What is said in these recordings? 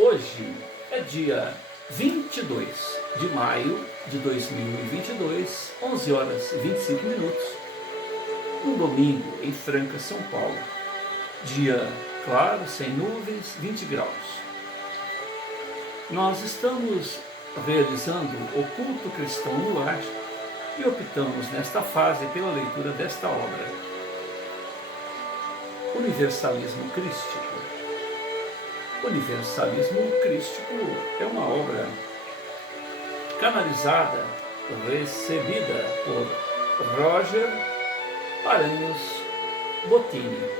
Hoje é dia 22 de maio de 2022, 11 horas e 25 minutos, um domingo em Franca, São Paulo. Dia claro, sem nuvens, 20 graus. Nós estamos realizando o culto cristão no lar e optamos nesta fase pela leitura desta obra, Universalismo Crístico. Universalismo Crístico é uma obra canalizada, recebida por Roger Paranhos Bottini.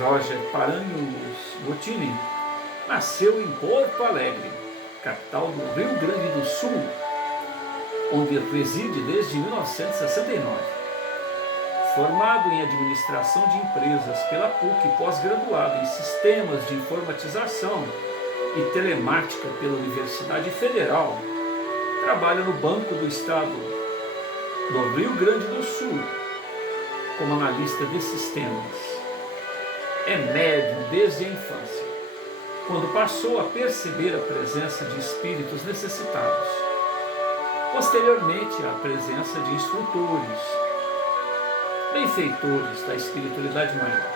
Roger Paranhos Bottini nasceu em Porto Alegre, capital do Rio Grande do Sul, onde reside desde 1969. Formado em Administração de Empresas pela PUC, pós-graduado em Sistemas de Informatização e Telemática pela Universidade Federal, trabalha no Banco do Estado do Rio Grande do Sul como analista de sistemas. É médium desde a infância, quando passou a perceber a presença de espíritos necessitados. Posteriormente, a presença de instrutores, benfeitores da espiritualidade maior,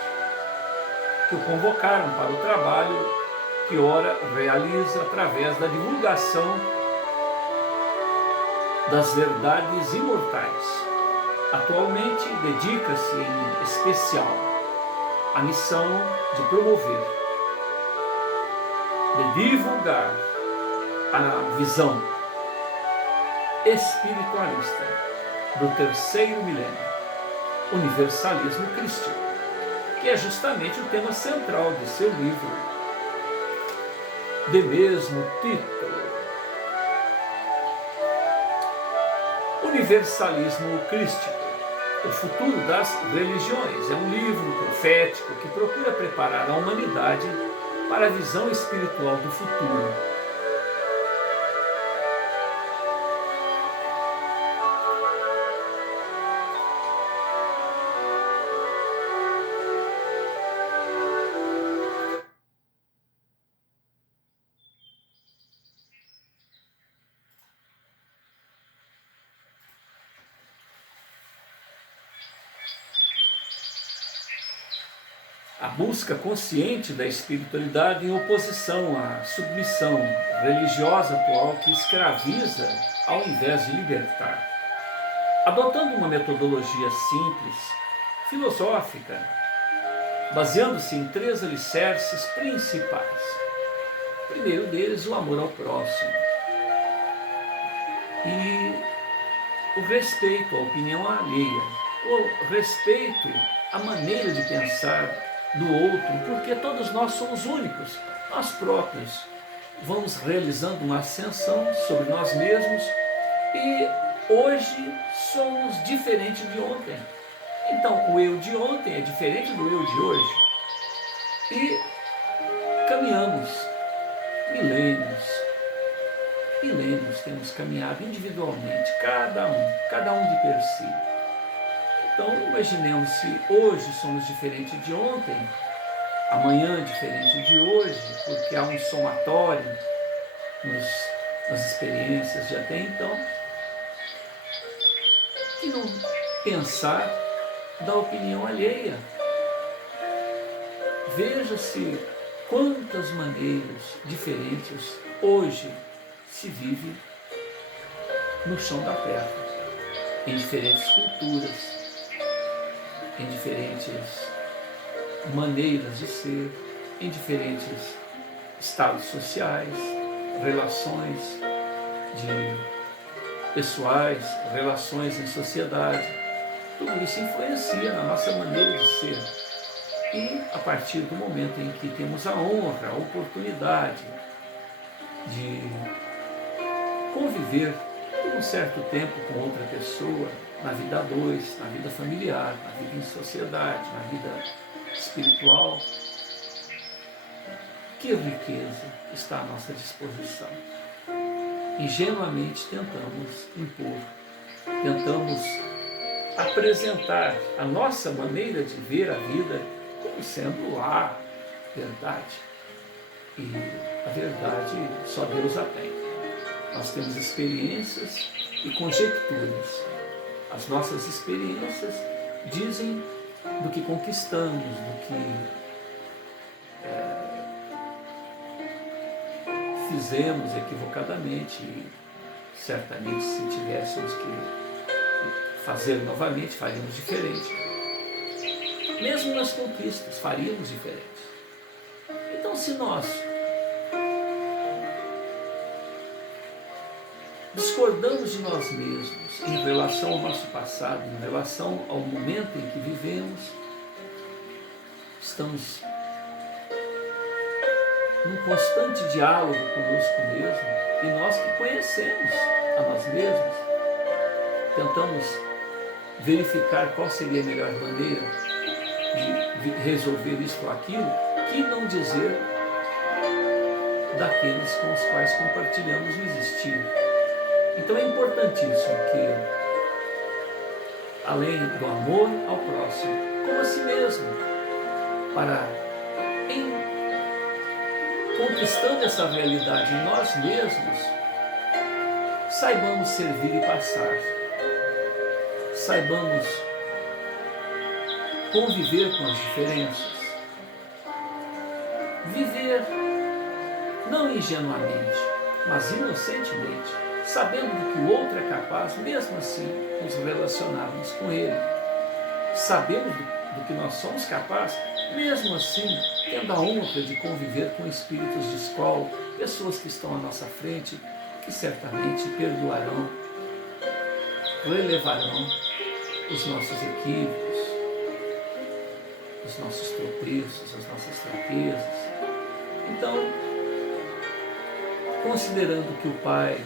que o convocaram para o trabalho que ora realiza através da divulgação das verdades imortais. Atualmente dedica-se em especial à missão de promover, de divulgar a visão espiritualista do terceiro milênio, Universalismo Crístico, que é justamente o tema central de seu livro, de mesmo título. Universalismo Crístico, o futuro das religiões, é um livro profético que procura preparar a humanidade para a visão espiritual do futuro. A busca consciente da espiritualidade em oposição à submissão religiosa atual que escraviza ao invés de libertar. Adotando uma metodologia simples, filosófica, baseando-se em 3 alicerces principais. O primeiro deles, o amor ao próximo. E o respeito à opinião alheia, o respeito à maneira de pensar do outro, porque todos nós somos únicos, nós próprios vamos realizando uma ascensão sobre nós mesmos e hoje somos diferentes de ontem. Então o eu de ontem é diferente do eu de hoje e caminhamos milênios temos caminhado individualmente, cada um de per si. Então, imaginemos se hoje somos diferentes de ontem, amanhã diferente de hoje, porque há um somatório nas experiências de até então. Que não pensar da opinião alheia? Veja-se quantas maneiras diferentes hoje se vive no chão da terra, em diferentes culturas, em diferentes maneiras de ser, em diferentes estados sociais, relações pessoais, relações em sociedade. Tudo isso influencia na nossa maneira de ser. E a partir do momento em que temos a honra, a oportunidade de conviver por um certo tempo com outra pessoa, na vida a dois, na vida familiar, na vida em sociedade, na vida espiritual, que riqueza está à nossa disposição. Ingenuamente tentamos impor, tentamos apresentar a nossa maneira de ver a vida como sendo a verdade. E a verdade só Deus a tem. Nós temos experiências e conjecturas. As nossas experiências dizem do que conquistamos, do que fizemos equivocadamente. E certamente, se tivéssemos que fazer novamente, faríamos diferente. Mesmo nas conquistas, faríamos diferente. Então, se nós discordamos de nós mesmos em relação ao nosso passado, em relação ao momento em que vivemos, estamos num constante diálogo conosco mesmo, e nós que conhecemos a nós mesmos, tentamos verificar qual seria a melhor maneira de resolver isso ou aquilo, que não dizer daqueles com os quais compartilhamos o existir. Então é importantíssimo que, além do amor ao próximo, como a si mesmo, para conquistando essa realidade em nós mesmos, saibamos servir e passar, saibamos conviver com as diferenças, viver não ingenuamente, mas inocentemente, sabendo do que o outro é capaz, mesmo assim nos relacionarmos com ele. Sabemos do que nós somos capazes, mesmo assim tendo a honra de conviver com espíritos de escola, pessoas que estão à nossa frente, que certamente perdoarão, relevarão os nossos equívocos, os nossos tropeços, as nossas fraquezas. Então, considerando que o Pai,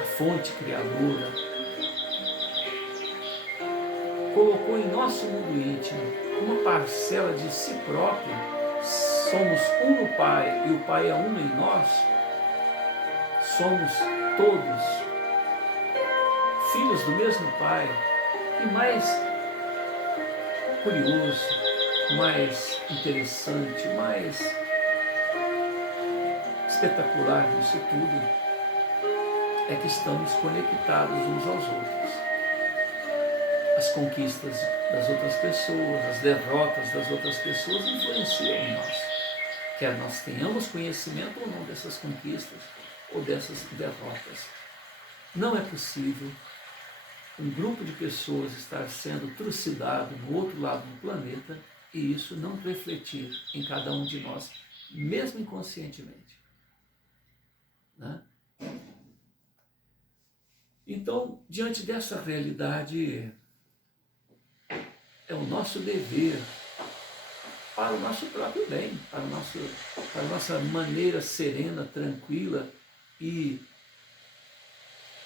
a fonte criadora, colocou em nosso mundo íntimo uma parcela de si próprio, somos um no Pai e o Pai é um em nós, somos todos filhos do mesmo Pai. E mais curioso, mais interessante, mais espetacular disso tudo é que estamos conectados uns aos outros. As conquistas das outras pessoas, as derrotas das outras pessoas influenciam em nós. Quer nós tenhamos conhecimento ou não dessas conquistas ou dessas derrotas. Não é possível um grupo de pessoas estar sendo trucidado no outro lado do planeta e isso não refletir em cada um de nós, mesmo inconscientemente. Né? Então, diante dessa realidade, é o nosso dever, para o nosso próprio bem, para a nossa maneira serena, tranquila e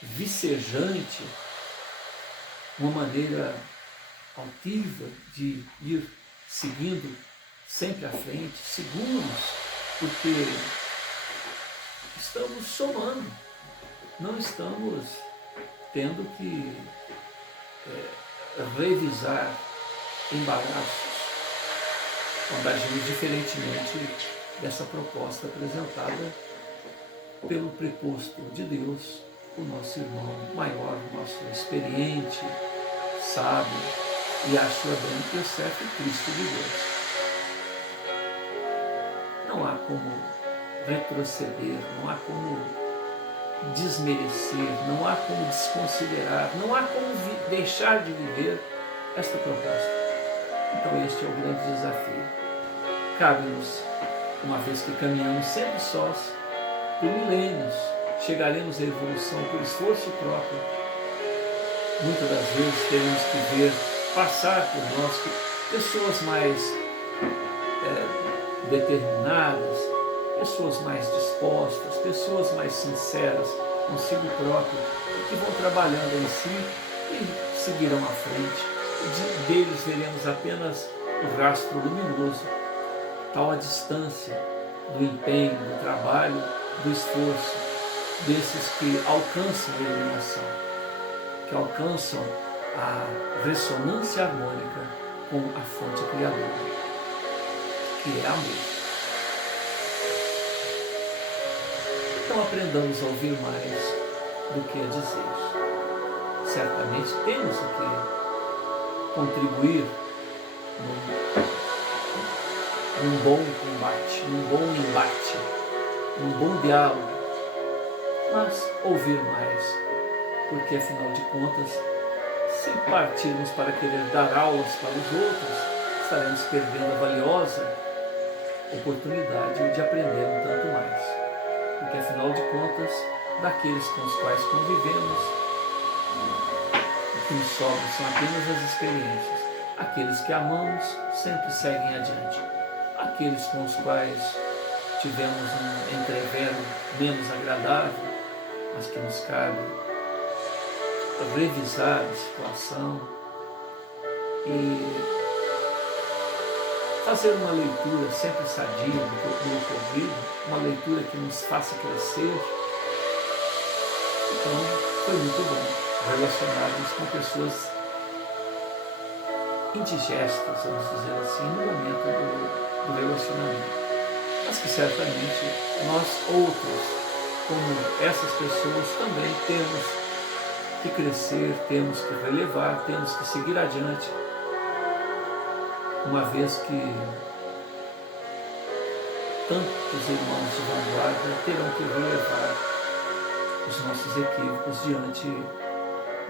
vicejante, uma maneira altiva de ir seguindo sempre à frente, seguros, porque estamos somando, não estamos tendo que revisar embaraços quando agimos diferentemente dessa proposta apresentada pelo preposto de Deus, o nosso irmão maior, o nosso experiente, sábio e acho bem Yosef, Cristo de Deus. Não há como retroceder, não há como desmerecer, não há como desconsiderar, não há como deixar de viver esta proposta. Então este é o grande desafio. Cabe-nos, uma vez que caminhamos sempre sós, por milênios, chegaremos à evolução por esforço próprio. Muitas das vezes teremos que ver passar por nós pessoas mais determinadas, pessoas mais dispostas, pessoas mais sinceras consigo próprio, que vão trabalhando em si e seguirão à frente. Deles veremos apenas o rastro luminoso, tal a distância do empenho, do trabalho, do esforço, desses que alcançam a iluminação, que alcançam a ressonância harmônica com a fonte criadora, que é amor. Então aprendamos a ouvir mais do que a dizer. Certamente temos que contribuir num bom combate, num bom embate, num bom diálogo, mas ouvir mais, porque afinal de contas, se partirmos para querer dar aulas para os outros, estaremos perdendo a valiosa oportunidade de aprender um tanto mais. Porque afinal de contas, daqueles com os quais convivemos, o que nos sobra são apenas as experiências. Aqueles que amamos sempre seguem adiante. Aqueles com os quais tivemos um entrevero menos agradável, mas que nos cabe revisar a situação e fazer uma leitura sempre sadia do ocorrido, uma leitura que nos faça crescer. Então, foi muito bom relacionarmos com pessoas indigestas, vamos dizer assim, no momento do relacionamento. Mas que certamente nós outros, como essas pessoas, também temos que crescer, temos que relevar, temos que seguir adiante, uma vez que tantos irmãos de vanguarda terão que relevar os nossos equívocos diante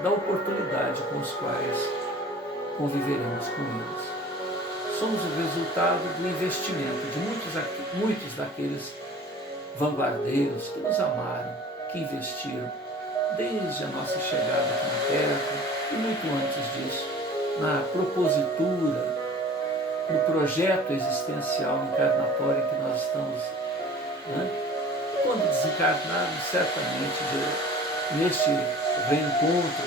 da oportunidade com os quais conviveremos com eles. Somos o resultado do investimento de muitos daqueles vanguardeiros que nos amaram, que investiram desde a nossa chegada aqui na Terra e muito antes disso, na propositura, no projeto existencial encarnatório em que nós estamos, né? Quando desencarnarmos, certamente, neste reencontro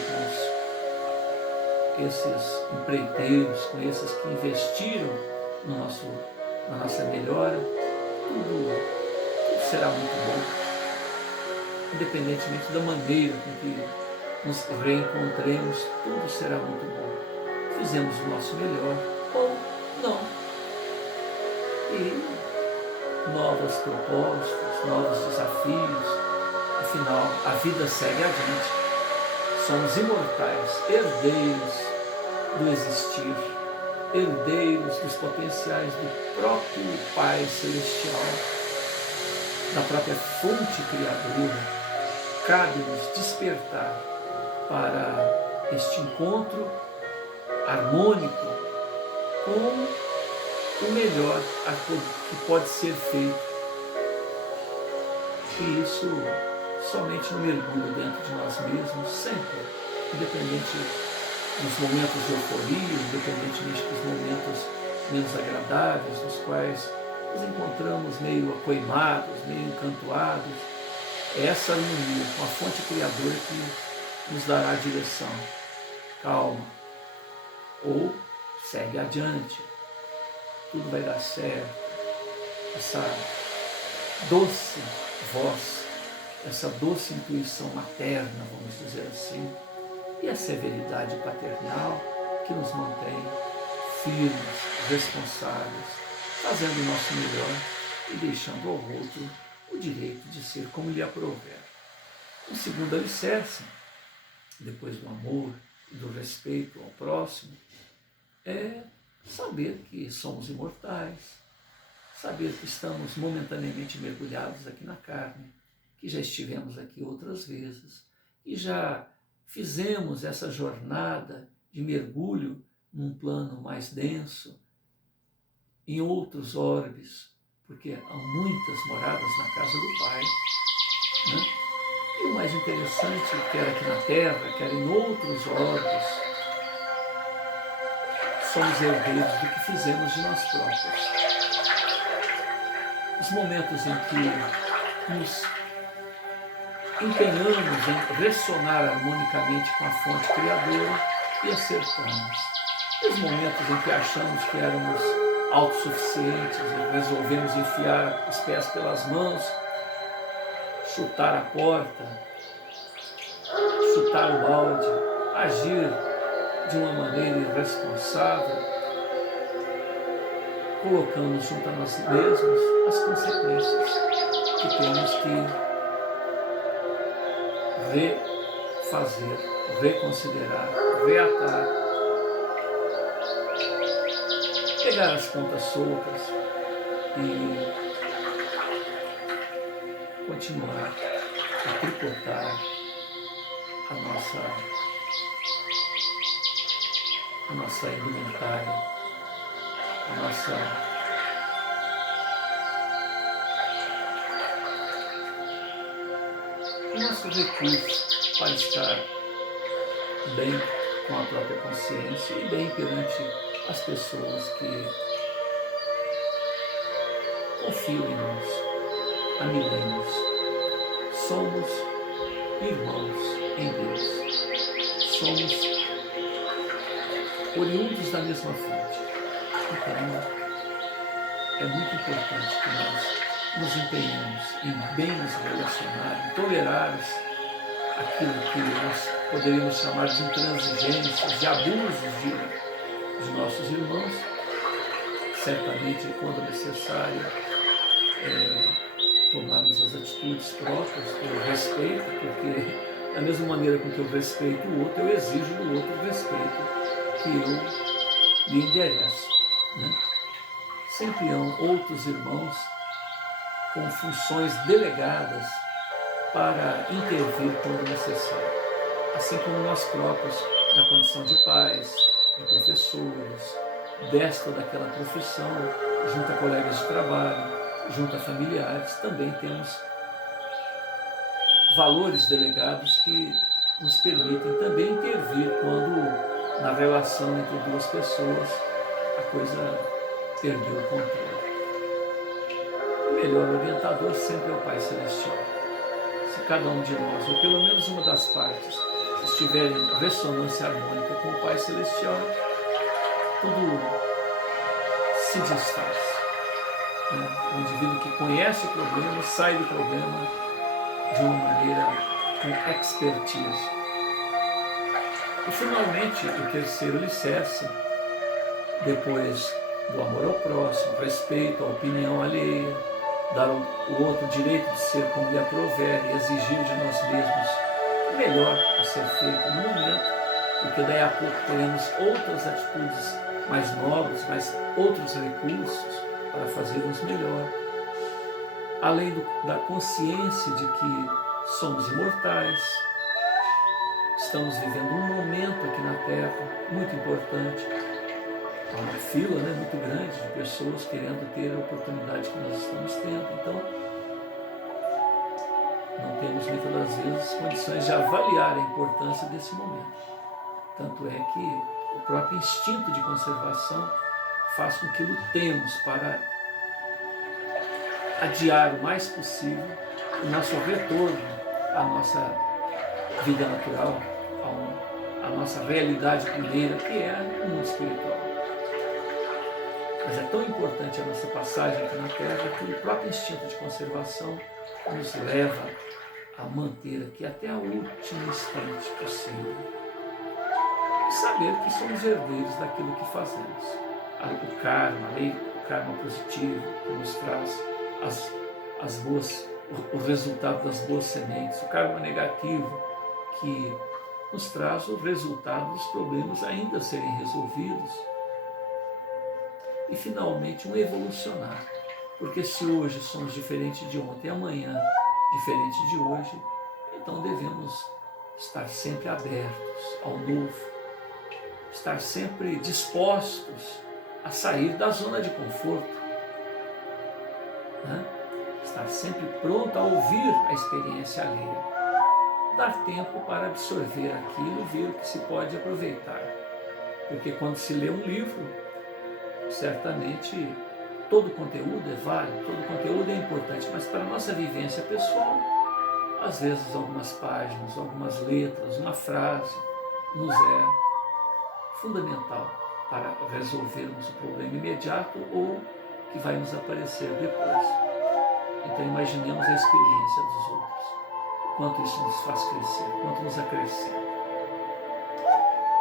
com esses empreiteiros, com esses que investiram na nossa melhora, tudo será muito bom. Independentemente da maneira com que nos reencontremos, tudo será muito bom. Fizemos o nosso melhor ou não. E novas propostas, novos desafios, afinal, a vida segue adiante. Somos imortais, herdeiros do existir, herdeiros dos potenciais do próprio Pai Celestial, da própria fonte criadora. Cabe-nos despertar para este encontro harmônico com o melhor que pode ser feito. E isso somente no mergulho dentro de nós mesmos, sempre, independente dos momentos de euforia, independentemente dos momentos menos agradáveis, nos quais nos encontramos meio acoimados, meio encantoados. É essa harmonia com a fonte criadora que nos dará a direção. Calma. Ou segue adiante. Tudo vai dar certo. Essa doce voz, essa doce intuição materna, vamos dizer assim, e a severidade paternal que nos mantém firmes, responsáveis, fazendo o nosso melhor e deixando ao outro o direito de ser como lhe aprouver. Um segundo alicerce, depois do amor e do respeito ao próximo, é saber que somos imortais, saber que estamos momentaneamente mergulhados aqui na carne, que já estivemos aqui outras vezes, e já fizemos essa jornada de mergulho num plano mais denso, em outros orbes, porque há muitas moradas na casa do Pai, né? E o mais interessante, quer aqui na Terra, quer em outros orbes, somos herdeiros do que fizemos de nós próprios. Os momentos em que nos empenhamos em ressonar harmonicamente com a fonte criadora e acertamos. E os momentos em que achamos que éramos autossuficientes e resolvemos enfiar os pés pelas mãos, chutar a porta, chutar o balde, agir de uma maneira irresponsável, colocamos junto a nós mesmos as consequências que temos que refazer, reconsiderar, reatar, pegar as pontas soltas e continuar a tricotar a nossa indumentária, o nosso recurso para estar bem com a própria consciência e bem perante as pessoas que confiam em nós há milênios. Somos irmãos em Deus. Somos oriundos da mesma fonte. Então, é muito importante que nós nos empenhemos em bem nos relacionar, em tolerar aquilo que nós poderíamos chamar de intransigências, de abusos de nossos irmãos, certamente quando necessário tomarmos as atitudes próprias pelo respeito, porque da mesma maneira com que eu respeito o outro, eu exijo do outro o respeito que eu lhe endereço. Né? Sempre há outros irmãos com funções delegadas para intervir quando necessário, assim como nós próprios, na condição de pais, de professores, desta ou daquela profissão, junto a colegas de trabalho, junto a familiares, também temos valores delegados que nos permitem também intervir quando, na relação entre duas pessoas, a coisa perdeu o controle. O melhor orientador sempre é o Pai Celestial. Se cada um de nós, ou pelo menos uma das partes, estiver em ressonância harmônica com o Pai Celestial, tudo se desfaz. O indivíduo que conhece o problema sai do problema de uma maneira com expertise. E finalmente, o terceiro alicerce, depois do amor ao próximo, respeito à opinião alheia, dar ao outro o direito de ser como lhe aprouver e exigir de nós mesmos o melhor a ser feito no momento, porque daí a pouco teremos outras atitudes mais nobres, mais outros recursos para fazermos melhor. Além da consciência de que somos imortais, estamos vivendo um momento aqui na Terra muito importante. Há uma fila muito grande de pessoas querendo ter a oportunidade que nós estamos tendo. Então, não temos muitas das vezes condições de avaliar a importância desse momento. Tanto é que o próprio instinto de conservação faz com que lutemos para adiar o mais possível o nosso retorno à nossa vida natural, à nossa realidade primeira, que é o mundo espiritual. Mas é tão importante a nossa passagem aqui na Terra que o próprio instinto de conservação nos leva a manter aqui até o último instante possível. E saber que somos herdeiros daquilo que fazemos. O karma, a lei, o karma positivo que nos traz o resultado das boas sementes, o karma negativo que nos traz o resultado dos problemas ainda a serem resolvidos. E finalmente um evolucionar, porque se hoje somos diferentes de ontem, amanhã diferente de hoje, então devemos estar sempre abertos ao novo, estar sempre dispostos a sair da zona de conforto, estar sempre pronto a ouvir a experiência alheia, dar tempo para absorver aquilo e ver o que se pode aproveitar, porque quando se lê um livro, certamente todo conteúdo é válido, todo conteúdo é importante, mas para a nossa vivência pessoal, às vezes algumas páginas, algumas letras, uma frase nos é fundamental para resolvermos o problema imediato ou que vai nos aparecer depois. Então imaginemos a experiência dos outros, quanto isso nos faz crescer, quanto nos acrescenta.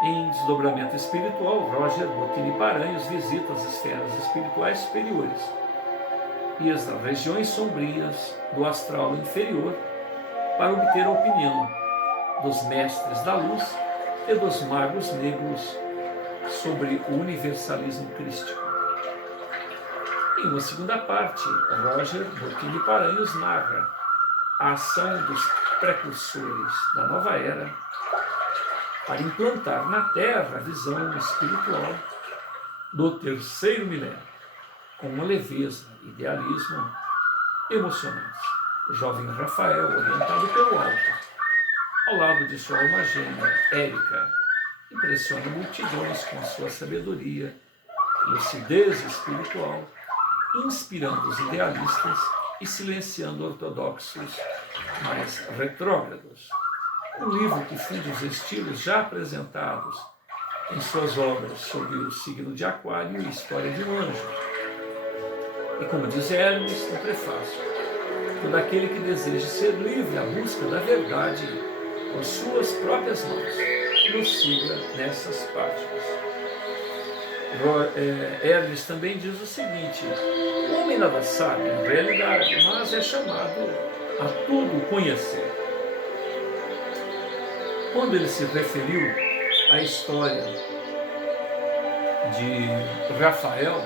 Em Desdobramento Espiritual, Roger Bottini Paranhos visita as esferas espirituais superiores e as regiões sombrias do astral inferior para obter a opinião dos mestres da luz e dos magos negros sobre o universalismo crístico. Em uma segunda parte, Roger Burkin de Paranhos narra a ação dos precursores da nova era para implantar na Terra a visão espiritual do terceiro milênio, com uma leveza, idealismo emocionante. O jovem Rafael, orientado pelo alto, ao lado de sua alma gêmea, Érica, impressiona multidões com a sua sabedoria, lucidez espiritual, inspirando os idealistas e silenciando ortodoxos mais retrógrados. Um livro que funde os estilos já apresentados em suas obras sobre o signo de Aquário e a história de um anjo. E como diz Hermes no prefácio, todo aquele que deseja ser livre à busca da verdade com suas próprias mãos, nos siga nessas páginas. Hermes também diz o seguinte: o homem nada sabe, na realidade, mas é chamado a tudo conhecer. Quando ele se referiu à história de Rafael,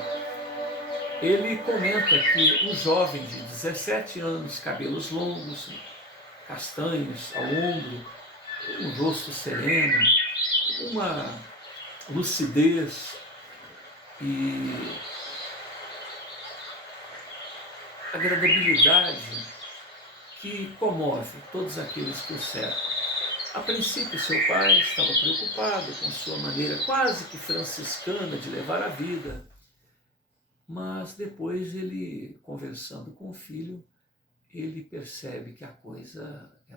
ele comenta que um jovem de 17 anos, cabelos longos, castanhos ao ombro, um rosto sereno, uma lucidez e agradabilidade que comove todos aqueles que o cercam. A princípio, seu pai estava preocupado com sua maneira quase que franciscana de levar a vida, mas depois ele, conversando com o filho, ele percebe que a coisa é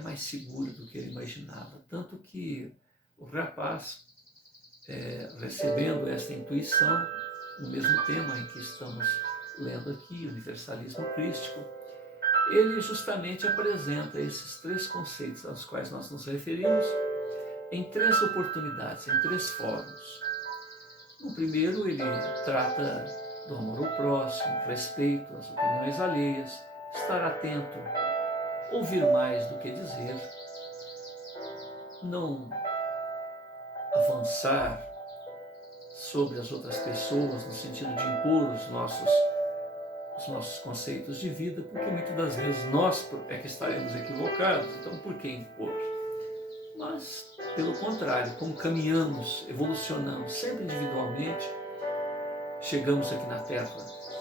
mais segura do que ele imaginava. Tanto que o rapaz, recebendo essa intuição, no mesmo tema em que estamos lendo aqui, universalismo crístico, ele justamente apresenta esses três conceitos aos quais nós nos referimos em três oportunidades, em três fóruns. No primeiro, ele trata do amor ao próximo, respeito às opiniões alheias, estar atento, ouvir mais do que dizer, não avançar sobre as outras pessoas no sentido de impor os nossos conceitos de vida, porque muitas das vezes nós é que estaremos equivocados, então por que impor? Mas, pelo contrário, como caminhamos, evolucionamos sempre individualmente, chegamos aqui na Terra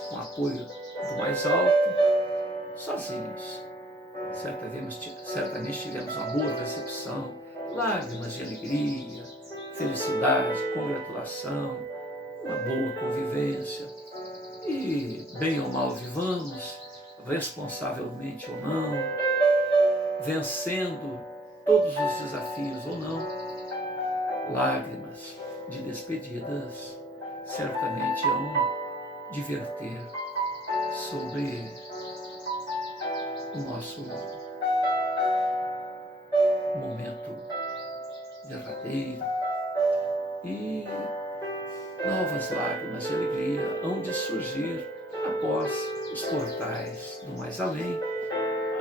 com apoio do mais alto, sozinhos. Certamente tivemos uma boa recepção, lágrimas de alegria, felicidade, congratulação, uma boa convivência. E, bem ou mal vivamos, responsavelmente ou não, vencendo todos os desafios ou não, lágrimas de despedidas certamente hão de verter sobre o nosso momento derradeiro, e novas lágrimas de alegria hão de surgir após os portais do mais além,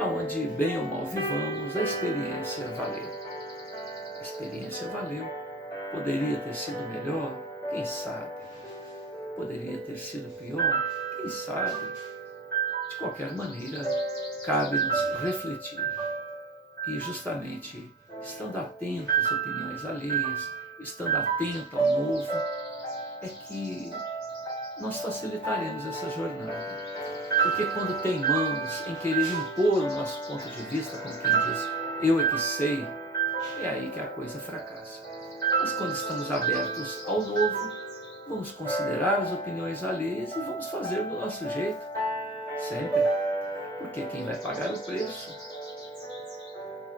aonde bem ou mal vivamos, a experiência valeu. A experiência valeu. Poderia ter sido melhor? Quem sabe? Poderia ter sido pior? Quem sabe? De qualquer maneira, cabe-nos refletir. E justamente, estando atento às opiniões alheias, estando atento ao novo, é que nós facilitaremos essa jornada. Porque quando teimamos em querer impor o nosso ponto de vista, como quem diz, eu é que sei, é aí que a coisa fracassa. Mas quando estamos abertos ao novo, vamos considerar as opiniões alheias e vamos fazer do nosso jeito, sempre. Porque quem vai pagar o preço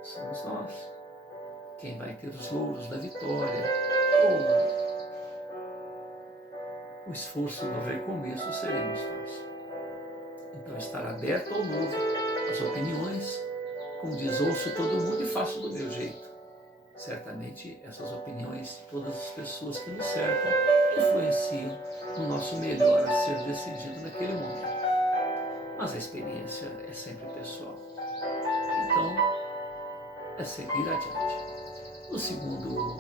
somos nós. Quem vai ter os louros da vitória ou o esforço do recomeço seremos nós. Então, estar aberto ao novo, às opiniões, como diz, ouço todo mundo e faço do meu jeito. Certamente, essas opiniões de todas as pessoas que nos cercam influenciam no nosso melhor a ser decidido naquele momento. Mas a experiência é sempre pessoal. então é seguir adiante. No segundo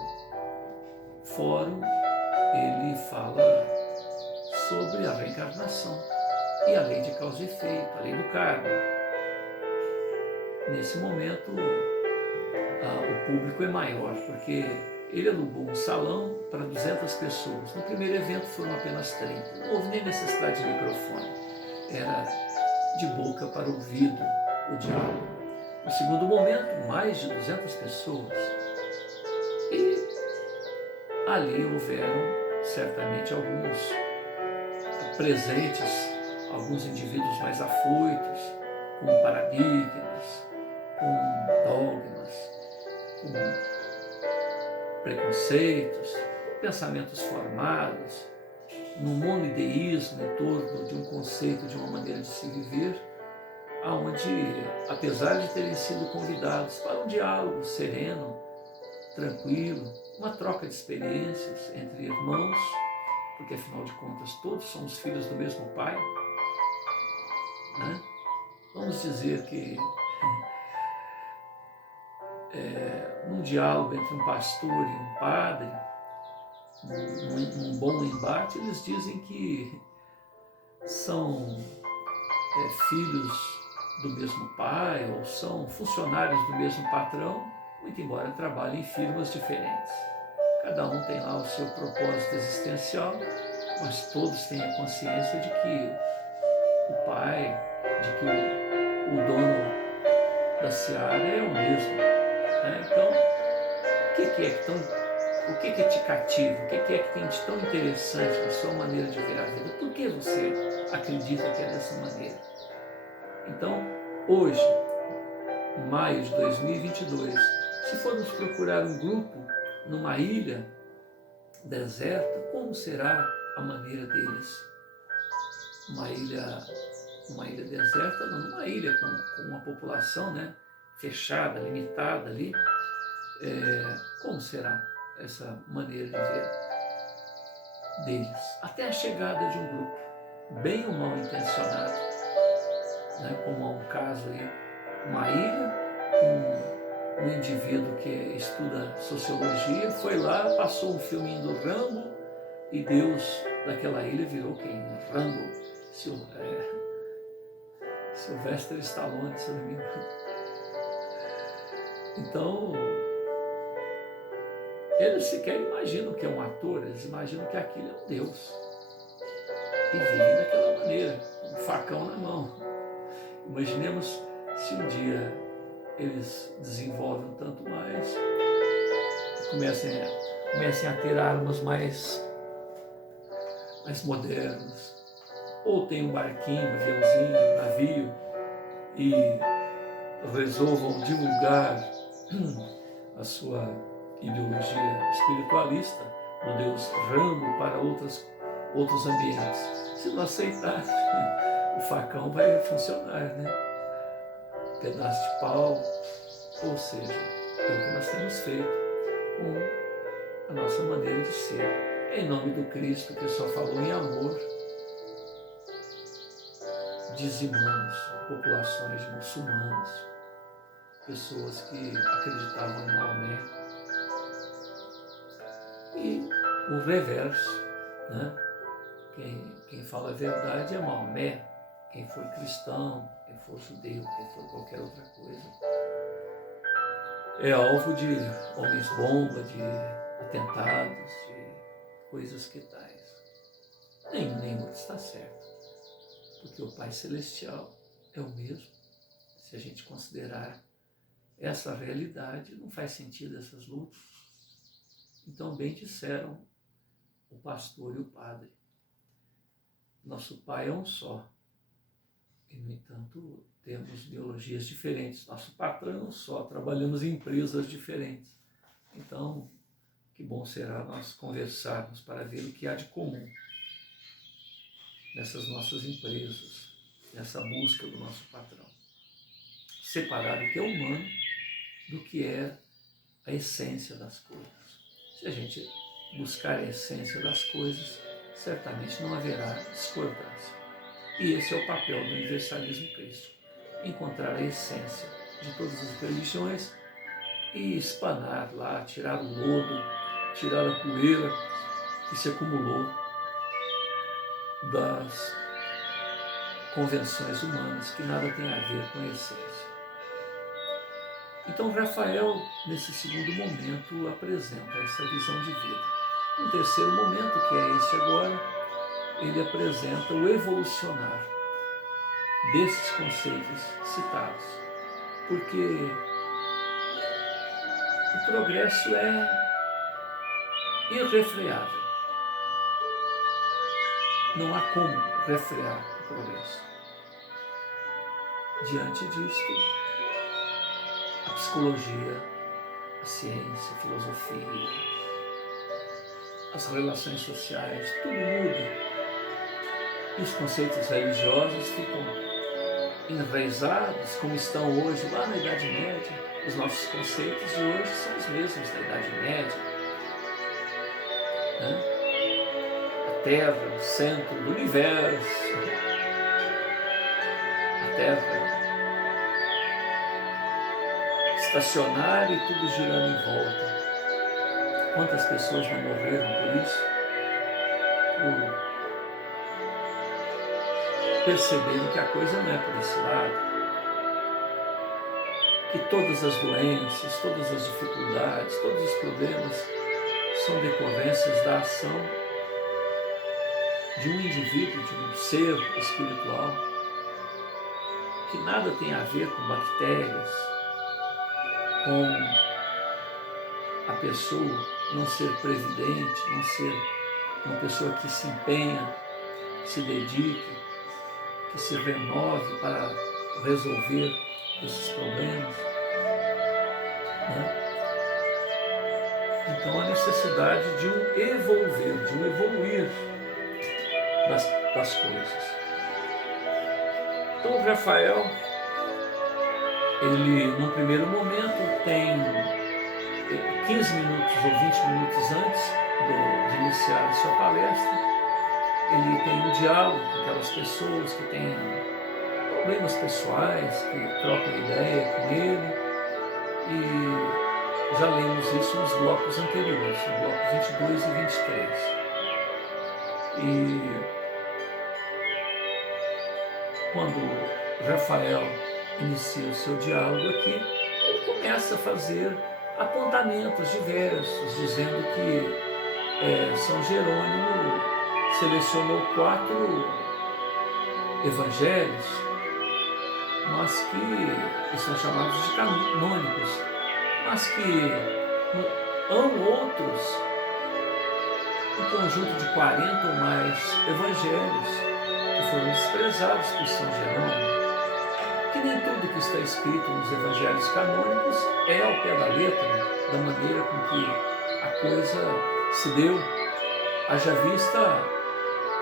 fórum, ele fala sobre a reencarnação e a lei de causa e efeito, a lei do karma. Nesse momento, o público é maior, porque ele alugou um salão para 200 pessoas. No primeiro evento foram apenas 30. Não houve nem necessidade de microfone. Era de boca para ouvido o diálogo. No segundo momento, mais de 200 pessoas. E ali houveram certamente alguns presentes, alguns indivíduos mais afoitos, com paradigmas, com dogmas, com preconceitos, com pensamentos formados, num monoideísmo em torno de um conceito, de uma maneira de se viver, aonde, apesar de terem sido convidados para um diálogo sereno, tranquilo, uma troca de experiências entre irmãos, porque afinal de contas todos somos filhos do mesmo pai, né? Vamos dizer que num diálogo entre um pastor e um padre, num bom embate, eles dizem que são filhos do mesmo pai ou são funcionários do mesmo patrão, muito embora trabalhem em firmas diferentes. Cada um tem lá o seu propósito existencial, mas todos têm a consciência de que o pai, de que o dono da seara é o mesmo. Né? Então, o que te cativa? O que é que tem de tão interessante na sua maneira de ver a vida? Por que você acredita que é dessa maneira? Então, hoje, maio de 2022, se formos procurar um grupo numa ilha deserta, como será a maneira deles? Uma ilha deserta, não, uma ilha com uma população, né, fechada, limitada ali. Como será essa maneira de ver deles? Até a chegada de um grupo, bem ou mal intencionado, né, como há um caso aí, uma ilha, um indivíduo que estuda sociologia, foi lá, passou um filminho do Rambo e Deus daquela ilha virou quem? Rambo, Sylvester Stallone, se eu não me engano. Então, eles sequer imaginam que é um ator, eles imaginam que aquilo é um Deus. E vivem daquela maneira, com um facão na mão. Imaginemos se um dia eles desenvolvem um tanto mais, comecem a ter armas mais modernas, ou tem um barquinho, um aviãozinho, um navio, e resolvam divulgar a sua ideologia espiritualista do Deus Rambo para outros ambientes. Se não aceitar, o facão vai funcionar, né? Pedaço de pau, ou seja, é o que nós temos feito com a nossa maneira de ser. Em nome do Cristo, que só falou em amor, dizimamos populações de muçulmanos, pessoas que acreditavam em Maomé. E o reverso, né? Quem fala a verdade é Maomé. Quem for cristão, quem for judeu, quem for qualquer outra coisa, é alvo de homens-bomba, de atentados, de coisas que tais. Nenhum está certo, porque o Pai Celestial é o mesmo. Se a gente considerar essa realidade, não faz sentido essas lutas. Então, bem disseram o pastor e o padre. Nosso Pai é um só. E, no entanto, temos ideologias diferentes. Nosso patrão é um só, trabalhamos em empresas diferentes. Então, que bom será nós conversarmos para ver o que há de comum nessas nossas empresas, nessa busca do nosso patrão. Separar o que é humano do que é a essência das coisas. Se a gente buscar a essência das coisas, certamente não haverá discordância. E esse é o papel do universalismo crístico, encontrar a essência de todas as religiões e espanar lá, tirar o lodo, tirar a poeira que se acumulou das convenções humanas, que nada tem a ver com a essência. Então Rafael, nesse segundo momento, apresenta essa visão de vida. No terceiro momento, que é este agora, ele apresenta o evolucionar desses conceitos citados, porque o progresso é irrefreável. Não há como refrear o progresso. Diante disto, a psicologia, a ciência, a filosofia, as relações sociais, tudo muda. E os conceitos religiosos ficam enraizados, como estão hoje, lá na Idade Média. Os nossos conceitos de hoje são os mesmos da Idade Média. Né? A Terra, o centro do universo. A Terra estacionária e tudo girando em volta. Quantas pessoas não morreram por isso? Por perceberem que a coisa não é por esse lado. Que todas as doenças, todas as dificuldades, todos os problemas são decorrências da ação de um indivíduo, de um ser espiritual, que nada tem a ver com bactérias, com a pessoa não ser previdente, não ser uma pessoa que se empenha, que se dedique, que se renove para resolver esses problemas. Né? Então a necessidade de um evolver, de um evoluir das coisas. Então o Rafael, ele no primeiro momento tem 15 minutos ou 20 minutos antes de iniciar a sua palestra, ele tem um diálogo com aquelas pessoas que têm problemas pessoais, que trocam ideia com ele, e já lemos isso nos blocos anteriores, no bloco 22 e 23. E quando Rafael inicia o seu diálogo aqui, ele começa a fazer apontamentos diversos, dizendo que São Jerônimo selecionou 4 evangelhos, mas que são chamados de canônicos, mas que há outros, um conjunto de 40 ou mais evangelhos que foram desprezados por São Jerônimo, que nem tudo que está escrito nos evangelhos canônicos é ao pé da letra, da maneira com que a coisa se deu, haja vista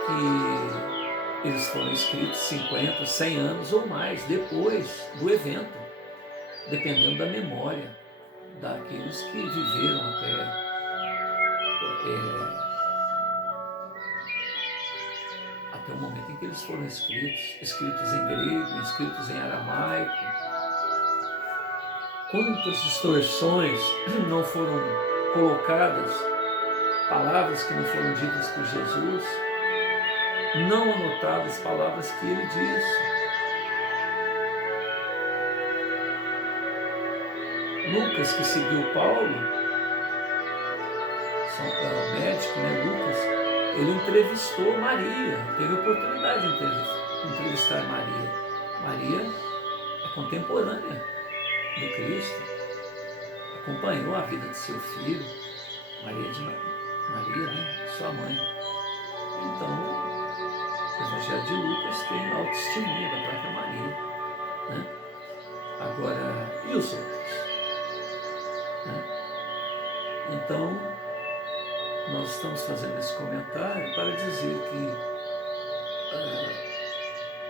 que eles foram escritos 50, 100 anos ou mais depois do evento, dependendo da memória daqueles que viveram até o momento em que eles foram escritos em grego, escritos em aramaico. Quantas distorções não foram colocadas, palavras que não foram ditas por Jesus, não anotadas, palavras que ele disse. Lucas, que seguiu Paulo, médico, né, Lucas, ele entrevistou Maria, teve a oportunidade de entrevistar Maria. Maria é contemporânea do Cristo, acompanhou a vida de seu filho, Maria, né, sua mãe. Então, o Evangelho de Lucas tem autoestima da própria Maria. Né? Agora, e os outros? Né? Então, nós estamos fazendo esse comentário para dizer que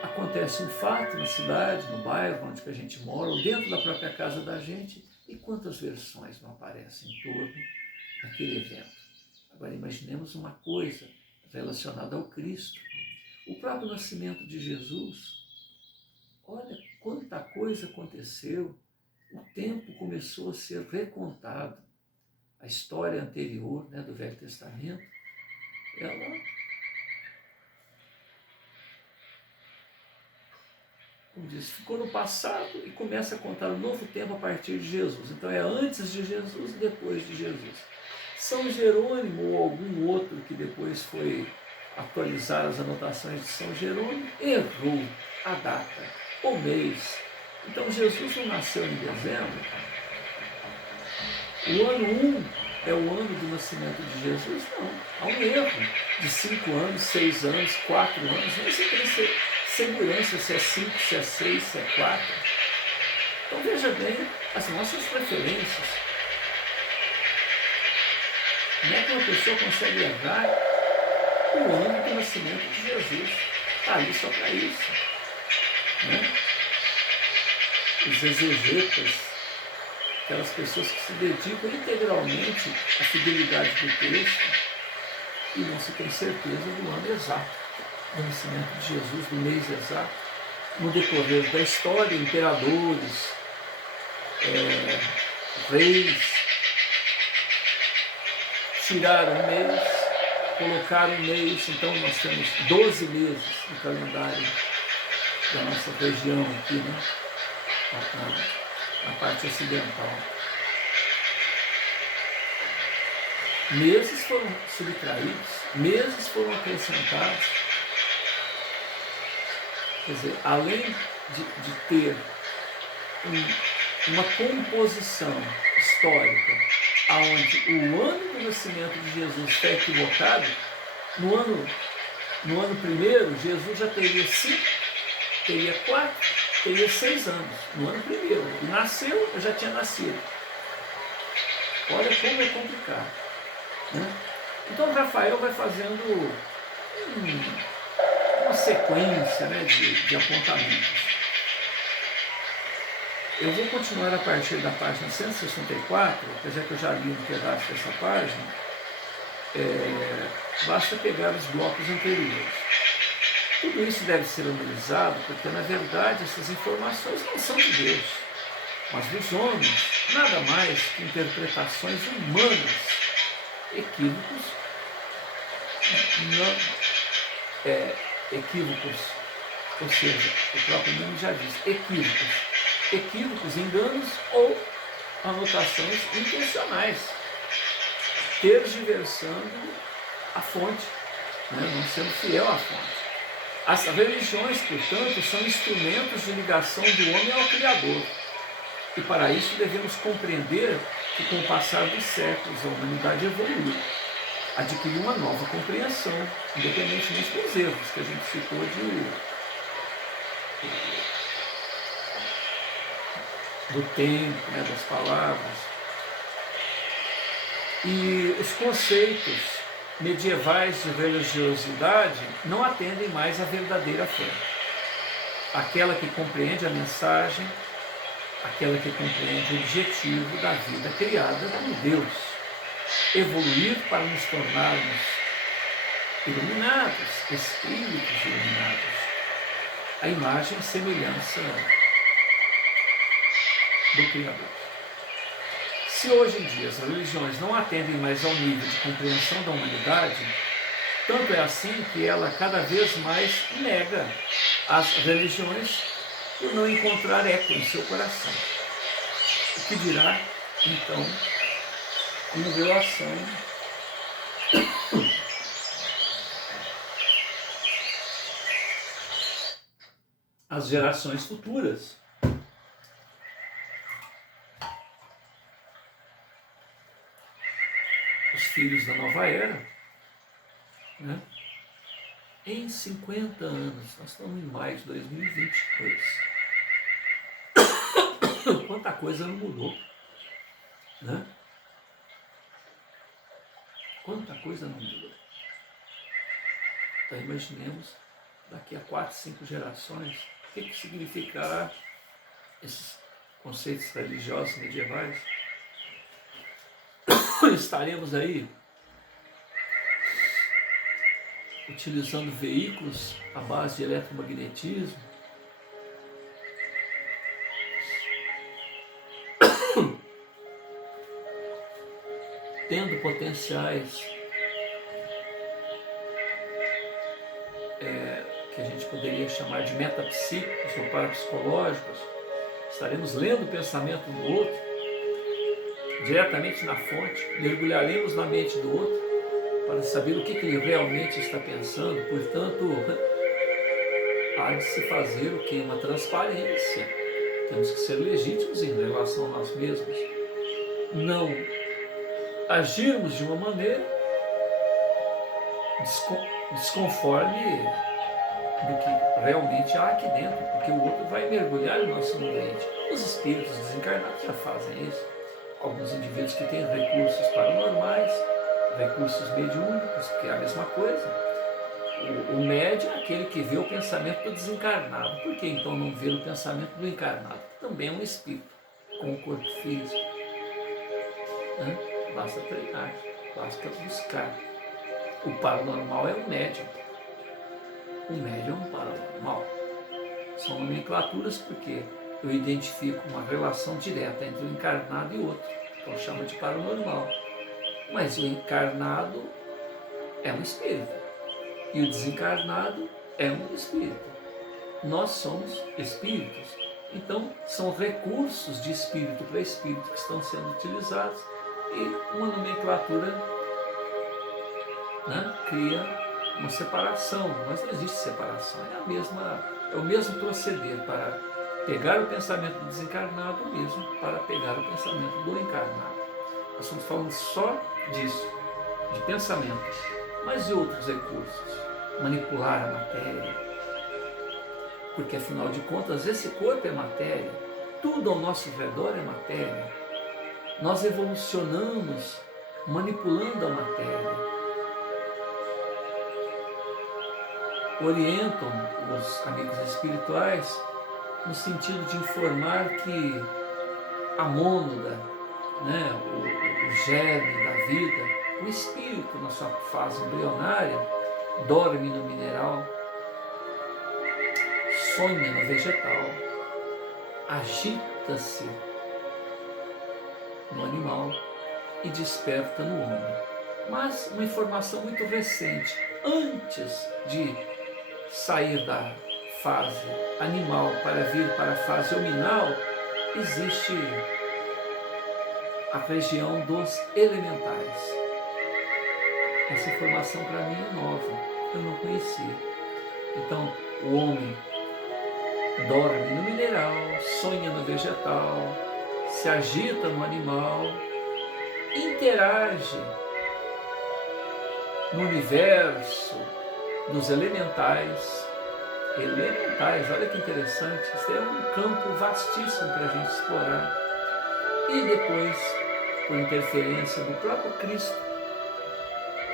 acontece um fato na cidade, no bairro onde a gente mora, ou dentro da própria casa da gente, e quantas versões não aparecem em torno daquele evento. Agora imaginemos uma coisa relacionada ao Cristo. O próprio nascimento de Jesus, olha quanta coisa aconteceu o tempo começou a ser recontado. A história anterior, né, do Velho Testamento, ela, como diz, ficou no passado e começa a contar um novo tempo a partir de Jesus. Então é antes de Jesus e depois de Jesus. São Jerônimo ou algum outro que depois foi atualizar as anotações de São Jerônimo, errou a data, o mês. Então Jesus não nasceu em dezembro. O ano 1 é o ano do nascimento de Jesus? Não. Há um erro de 5 anos, 6 anos, 4 anos. Nem se tem segurança se é 5, se é 6, se é 4. Então veja bem as nossas preferências. Como é que uma pessoa consegue errar o ano do nascimento de Jesus? Está ali só para isso. Né? Os exegetas, aquelas pessoas que se dedicam integralmente à fidelidade do texto e não se tem certeza do ano exato, do nascimento de Jesus, do mês exato. No decorrer da história, imperadores, reis, tiraram um mês, colocaram um mês, então nós temos 12 meses no calendário da nossa região aqui, né? Na parte ocidental. Meses foram subtraídos, meses foram acrescentados. Quer dizer, além de ter uma composição histórica onde o ano do nascimento de Jesus está equivocado, no ano primeiro, Jesus já teria 5, teria 4, teria 6 anos, no ano primeiro. E nasceu, eu já tinha nascido. Olha como é complicado. Né? Então Rafael vai fazendo uma sequência, né, de apontamentos. Eu vou continuar a partir da página 164, apesar que eu já li um pedaço dessa página, basta pegar os blocos anteriores. Tudo isso deve ser analisado porque, na verdade, essas informações não são de Deus, mas dos homens, nada mais que interpretações humanas, equívocos, equívocos, ou seja, o próprio nome já diz, equívocos, enganos ou anotações intencionais, tergiversando a fonte, né? Não sendo fiel à fonte. As religiões, portanto, são instrumentos de ligação do homem ao Criador. E para isso devemos compreender que com o passar dos séculos a humanidade evoluiu, adquiriu uma nova compreensão, independentemente dos erros que a gente citou do tempo, né, das palavras. E os conceitos medievais de religiosidade não atendem mais à verdadeira fé. Aquela que compreende a mensagem, aquela que compreende o objetivo da vida criada por Deus. Evoluir para nos tornarmos iluminados, espíritos iluminados, a imagem e semelhança do Criador. Se hoje em dia as religiões não atendem mais ao nível de compreensão da humanidade, tanto é assim que ela cada vez mais nega as religiões por não encontrar eco em seu coração. O que dirá, então, em relação às gerações futuras? Os filhos da nova era, né? Em 50 anos, nós estamos em maio de 2022. Quanta coisa não mudou, né? Quanta coisa não mudou. Então imaginemos, daqui a 4, 5 gerações, o que significará esses conceitos religiosos medievais? Estaremos aí utilizando veículos à base de eletromagnetismo, tendo potenciais que a gente poderia chamar de metapsíquicos ou parapsicológicos, estaremos lendo o pensamento do outro, diretamente na fonte, mergulharemos na mente do outro, para saber o que ele realmente está pensando. Portanto, há de se fazer o que? Uma transparência. Temos que ser legítimos em relação a nós mesmos. Não agirmos de uma maneira desconforme do que realmente há aqui dentro, porque o outro vai mergulhar no nosso ambiente. Os espíritos desencarnados já fazem isso. Alguns indivíduos que têm recursos paranormais, recursos mediúnicos, que é a mesma coisa. O médium é aquele que vê o pensamento do desencarnado. Por que então não ver o pensamento do encarnado? Também é um espírito, com o corpo físico. Basta treinar, basta buscar. O paranormal é o médium. O médium é um paranormal. São nomenclaturas porque eu identifico uma relação direta entre o encarnado e o outro. Então chama de paranormal. Mas o encarnado é um espírito. E o desencarnado é um espírito. Nós somos espíritos. Então, são recursos de espírito para espírito que estão sendo utilizados e uma nomenclatura, cria uma separação, mas não existe separação, é o mesmo proceder para pegar o pensamento do desencarnado, mesmo para pegar o pensamento do encarnado. Nós estamos falando só disso, de pensamentos, mas e outros recursos? Manipular a matéria, porque afinal de contas esse corpo é matéria, tudo ao nosso redor é matéria. Nós evolucionamos manipulando a matéria. Orientam os amigos espirituais no sentido de informar que a mônada, o germe da vida, o espírito na sua fase embrionária, dorme no mineral, sonha no vegetal, agita-se no animal e desperta no homem. Mas uma informação muito recente, antes de sair da fase animal para vir para a fase hominal, existe a região dos elementais. Essa informação para mim é nova, eu não conhecia. Então, o homem dorme no mineral, sonha no vegetal, se agita no animal, interage no universo dos elementais. Elementais, olha que interessante, isso é um campo vastíssimo para a gente explorar. E depois, por interferência do próprio Cristo,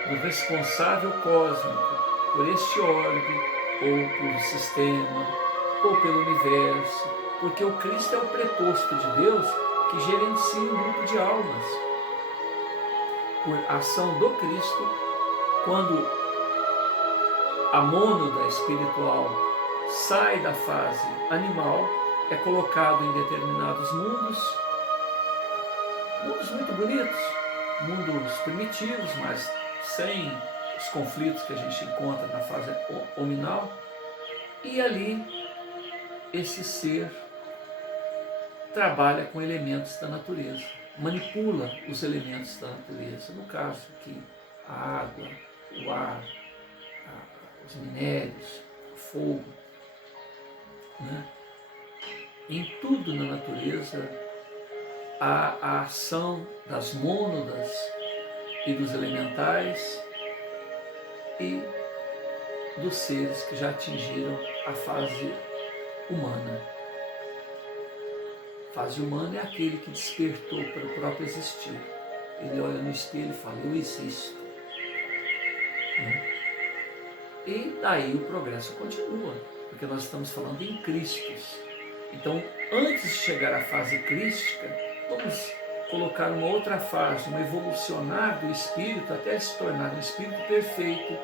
do responsável cósmico, por este orbe, ou por sistema, ou pelo universo, porque o Cristo é o preposto de Deus que gerencia um grupo de almas. Por ação do Cristo, quando a mônada espiritual sai da fase animal, é colocado em determinados mundos muito bonitos, mundos primitivos, mas sem os conflitos que a gente encontra na fase hominal, e ali esse ser trabalha com elementos da natureza, manipula os elementos da natureza, no caso aqui a água, o ar, os minérios, o fogo. Em tudo na natureza há a ação das mônadas e dos elementais e dos seres que já atingiram a fase humana. A fase humana é aquele que despertou para o próprio existir. Ele olha no espelho e fala, eu existo. E daí o progresso continua, porque nós estamos falando em Cristos. Então, antes de chegar à fase crística, vamos colocar uma outra fase, um evolucionar do espírito até se tornar um espírito perfeito.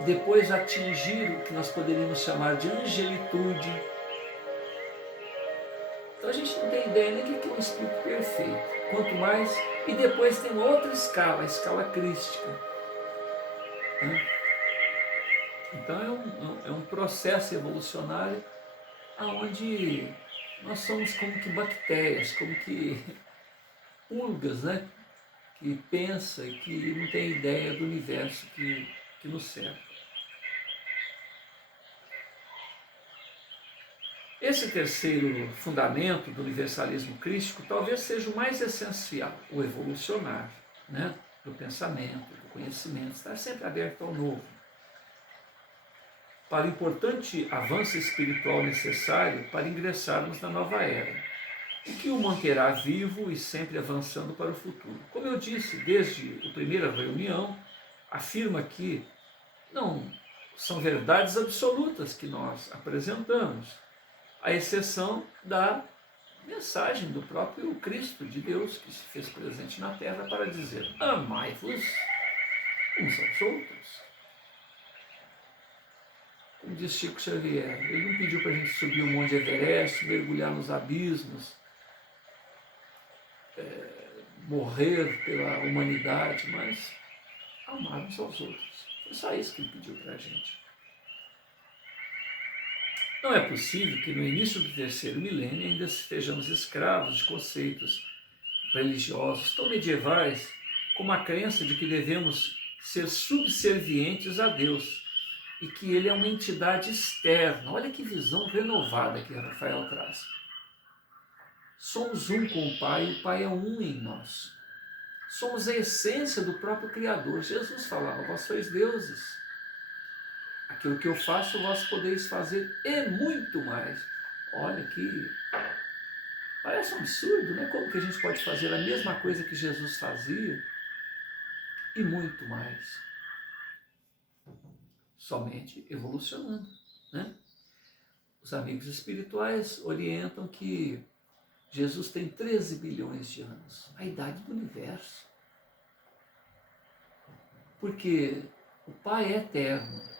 Depois atingir o que nós poderíamos chamar de angelitude. Então a gente não tem ideia nem do que é um espírito perfeito. Quanto mais E depois tem outra escala, a escala crística, né? Então é um processo evolucionário onde nós somos como que bactérias, como que pulgas, né? Que pensa e que não tem ideia do universo que nos cerca. Esse terceiro fundamento do universalismo crístico talvez seja o mais essencial, o evolucionar, né? Do pensamento, do conhecimento, estar sempre aberto ao novo, para o importante avanço espiritual necessário para ingressarmos na nova era, o que o manterá vivo e sempre avançando para o futuro. Como eu disse, desde a primeira reunião, afirma que não são verdades absolutas que nós apresentamos, à exceção da mensagem do próprio Cristo de Deus, que se fez presente na Terra para dizer: amai-vos uns aos outros. Como diz Chico Xavier, ele não pediu para a gente subir o Monte Everest, mergulhar nos abismos, morrer pela humanidade, mas amar uns aos outros. Foi só isso que ele pediu para a gente. Não é possível que no início do terceiro milênio ainda estejamos escravos de conceitos religiosos tão medievais como a crença de que devemos ser subservientes a Deus e que Ele é uma entidade externa. Olha que visão renovada que Rafael traz. Somos um com o Pai é um em nós. Somos a essência do próprio Criador. Jesus falava: vós sois deuses. Aquilo que eu faço, vós podeis fazer e muito mais. Olha que parece um absurdo, né? Como que a gente pode fazer a mesma coisa que Jesus fazia e muito mais? Somente evolucionando, né? Os amigos espirituais orientam que Jesus tem 13 bilhões de anos, a idade do universo. Porque o Pai é eterno.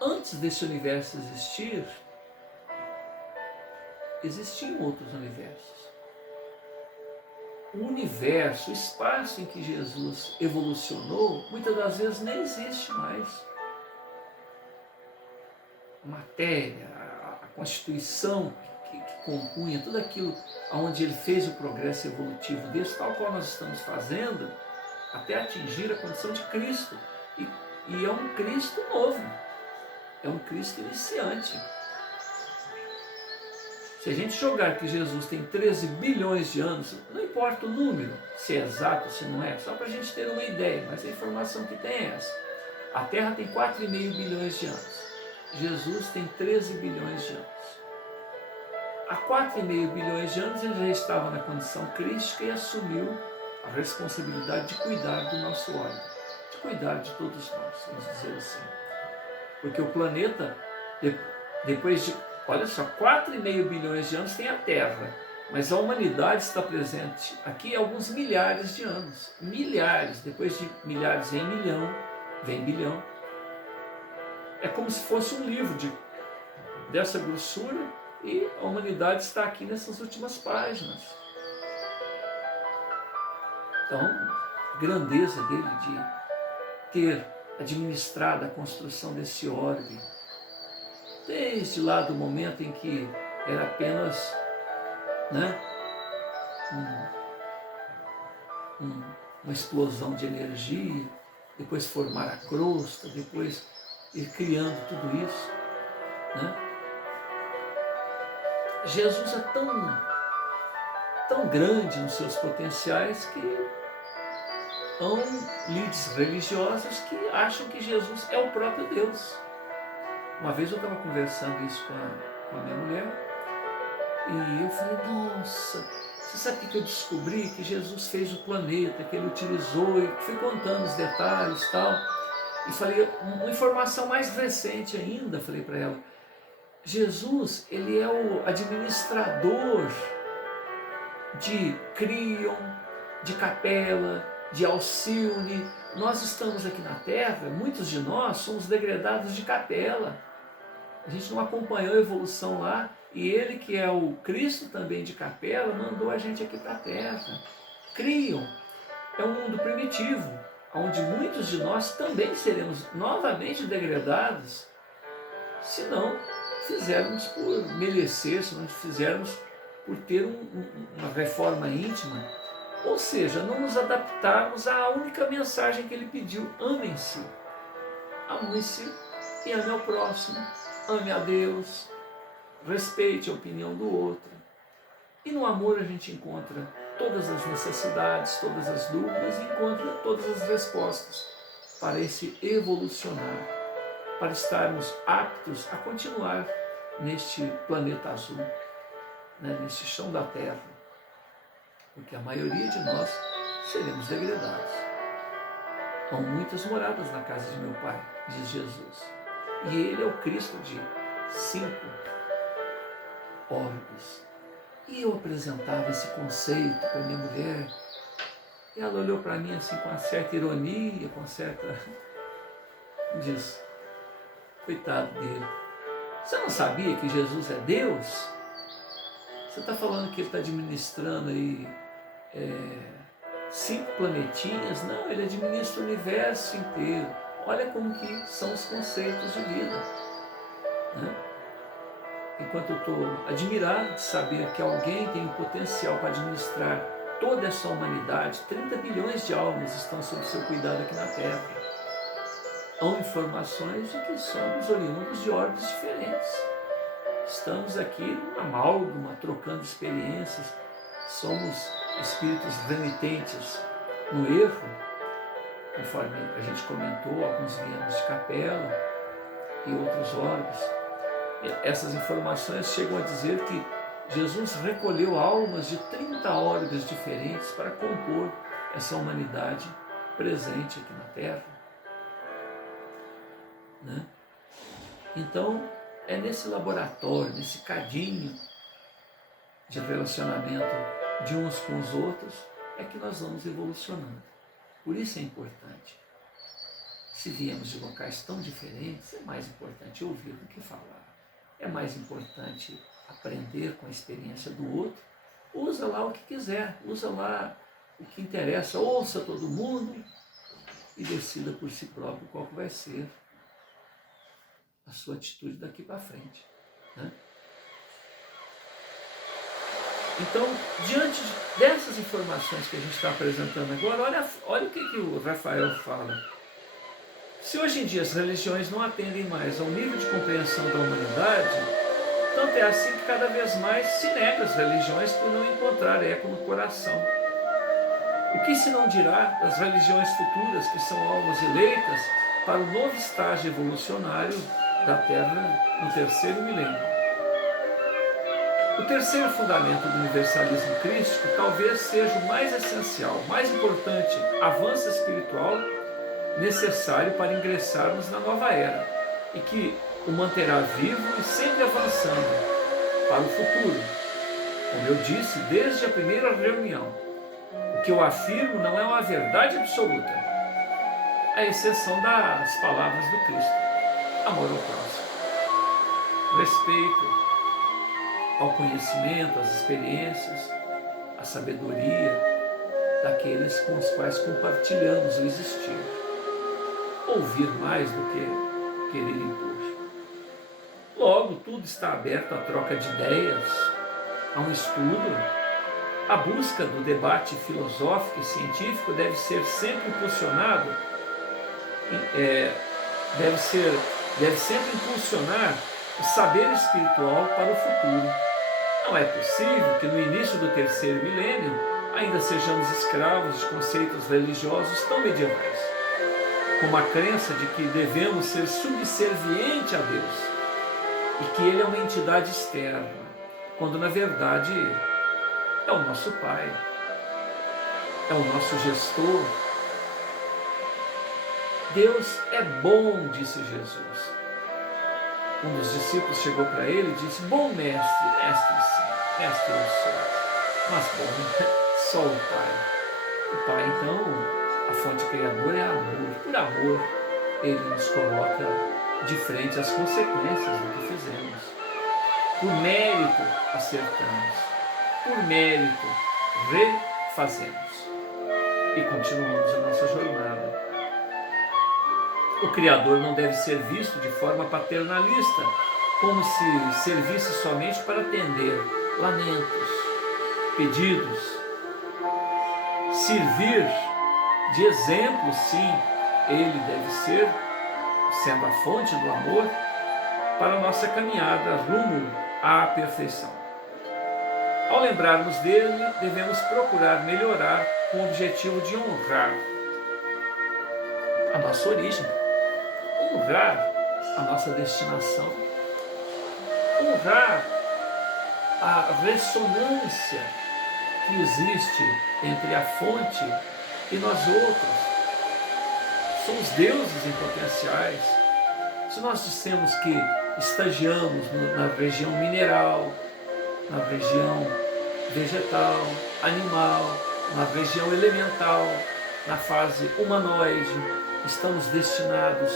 Antes desse universo existir, existiam outros universos. O universo, o espaço em que Jesus evolucionou, muitas das vezes nem existe mais. A matéria, a constituição que compunha tudo aquilo onde ele fez o progresso evolutivo desse, tal qual nós estamos fazendo, até atingir a condição de Cristo. E é um Cristo novo, é um Cristo iniciante. Se a gente jogar que Jesus tem 13 bilhões de anos, não importa o número, se é exato, se não é, só para a gente ter uma ideia, mas a informação que tem é essa. A Terra tem 4,5 bilhões de anos. Jesus tem 13 bilhões de anos. Há 4,5 bilhões de anos ele já estava na condição crística e assumiu a responsabilidade de cuidar do nosso órgão, de cuidar de todos nós, vamos dizer assim. Porque o planeta, depois de, olha só, 4,5 bilhões de anos tem a Terra, mas a humanidade está presente aqui há alguns milhares de anos. Milhares, depois de milhares vem milhão, vem bilhão. É como se fosse um livro dessa grossura e a humanidade está aqui nessas últimas páginas. Então, a grandeza dele de ter administrado a construção desse orbe, desde lá do momento em que era apenas, né, uma explosão de energia, depois formar a crosta, depois ir criando tudo isso, né? Jesus é tão grande nos seus potenciais que há líderes religiosos que acham que Jesus é o próprio Deus. Uma vez eu estava conversando isso com a minha mulher e eu falei: nossa, você sabe o que eu descobri? Que Jesus fez o planeta, que ele utilizou, e fui contando os detalhes e tal. E falei, uma informação mais recente ainda, falei para ela: Jesus, ele é o administrador de Crion, de Capela, de Alcione. Nós estamos aqui na Terra, muitos de nós somos degredados de Capela. A gente não acompanhou a evolução lá, e ele, que é o Cristo também de Capela, mandou a gente aqui para a Terra. criam. É um mundo primitivo, onde muitos de nós também seremos novamente degradados, se não fizermos por merecer, se não fizermos por ter uma reforma íntima, ou seja, não nos adaptarmos à única mensagem que ele pediu: amem-se. Ame-se e ame ao próximo, ame a Deus, respeite a opinião do outro. E no amor a gente encontra todas as necessidades, todas as dúvidas, e encontra todas as respostas para esse evolucionar, para estarmos aptos a continuar neste planeta azul, né, neste chão da terra, porque a maioria de nós seremos degradados. Há muitas moradas na casa de meu Pai, diz Jesus. E Ele é o Cristo de 5 orbes. E eu apresentava esse conceito para minha mulher, e ela olhou para mim assim com uma certa ironia, com certa... diz, coitado dele, você não sabia que Jesus é Deus? Você está falando que ele está administrando aí 5 planetinhas? Não, ele administra o universo inteiro. Olha como que são os conceitos de vida, né? Enquanto eu estou admirado de saber que alguém tem o potencial para administrar toda essa humanidade, 30 bilhões de almas estão sob seu cuidado aqui na Terra. Há informações de que somos oriundos de orbes diferentes. Estamos aqui numa amálgama, trocando experiências. Somos espíritos renitentes no erro, conforme a gente comentou, alguns viemos de Capela e outros orbes. Essas informações chegam a dizer que Jesus recolheu almas de 30 orbes diferentes para compor essa humanidade presente aqui na Terra, né? Então, é nesse laboratório, nesse cadinho de relacionamento de uns com os outros, é que nós vamos evolucionando. Por isso é importante. Se viemos de locais tão diferentes, é mais importante ouvir do que falar. É mais importante aprender com a experiência do outro. Usa lá o que quiser, usa lá o que interessa, ouça todo mundo e decida por si próprio qual que vai ser a sua atitude daqui para frente, né? Então, diante dessas informações que a gente está apresentando agora, olha o que o Rafael fala. Se hoje em dia as religiões não atendem mais ao nível de compreensão da humanidade, tanto é assim que cada vez mais se nega as religiões por não encontrar eco no coração. O que se não dirá das religiões futuras, que são almas eleitas para o novo estágio evolucionário da Terra no terceiro milênio? O terceiro fundamento do universalismo crístico talvez seja o mais essencial, o mais importante avanço espiritual necessário para ingressarmos na nova era, e que o manterá vivo e sempre avançando para o futuro. Como eu disse desde a primeira reunião, o que eu afirmo não é uma verdade absoluta, à exceção das palavras do Cristo: amor ao próximo, respeito ao conhecimento, às experiências, à sabedoria daqueles com os quais compartilhamos o existir. Ouvir mais do que querer impor. Logo, tudo está aberto à troca de ideias, a um estudo. A busca do debate filosófico e científico deve ser sempre impulsionado, deve sempre impulsionar o saber espiritual para o futuro. Não é possível que no início do terceiro milênio ainda sejamos escravos de conceitos religiosos tão medievais, como a crença de que devemos ser subservientes a Deus e que Ele é uma entidade externa, quando na verdade é o nosso Pai, é o nosso gestor. Deus é bom, disse Jesus. Um dos discípulos chegou para ele e disse: bom mestre, mestre eu sou, mas bom, só o Pai. O Pai, então, a fonte criadora é amor. Por amor, Ele nos coloca de frente às consequências do que fizemos. Por mérito, acertamos. Por mérito, fazemos e continuamos a nossa jornada. O Criador não deve ser visto de forma paternalista, como se servisse somente para atender lamentos, pedidos. Servir de exemplo, sim, ele deve ser, sendo a fonte do amor, para a nossa caminhada rumo à perfeição. Ao lembrarmos dele, devemos procurar melhorar com o objetivo de honrar a nossa origem, honrar a nossa destinação, honrar a ressonância que existe entre a fonte e nós outros. Somos deuses em potenciais. Se nós dissemos que estagiamos na região mineral, na região vegetal, animal, na região elemental, na fase humanoide, estamos destinados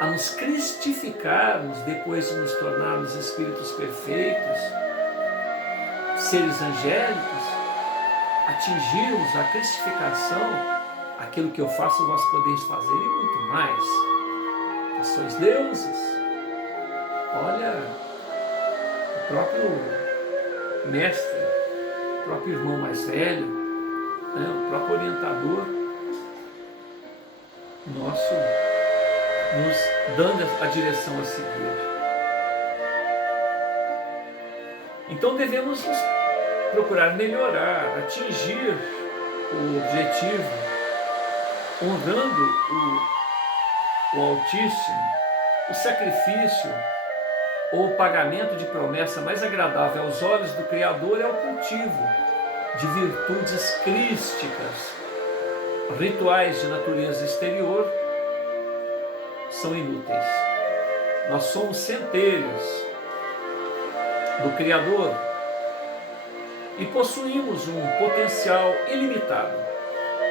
a nos cristificarmos depois de nos tornarmos espíritos perfeitos, seres angélicos, atingirmos a cristificação, aquilo que eu faço vós podeis fazer e muito mais. Vós sois deuses. Olha, o próprio mestre, o próprio irmão mais velho, né, o próprio orientador nosso, nos dando a direção a seguir. Então devemos procurar melhorar, atingir o objetivo, honrando o Altíssimo. O sacrifício ou o pagamento de promessa mais agradável aos olhos do Criador é o cultivo de virtudes crísticas. Rituais de natureza exterior são inúteis. Nós somos centelhas do Criador e possuímos um potencial ilimitado.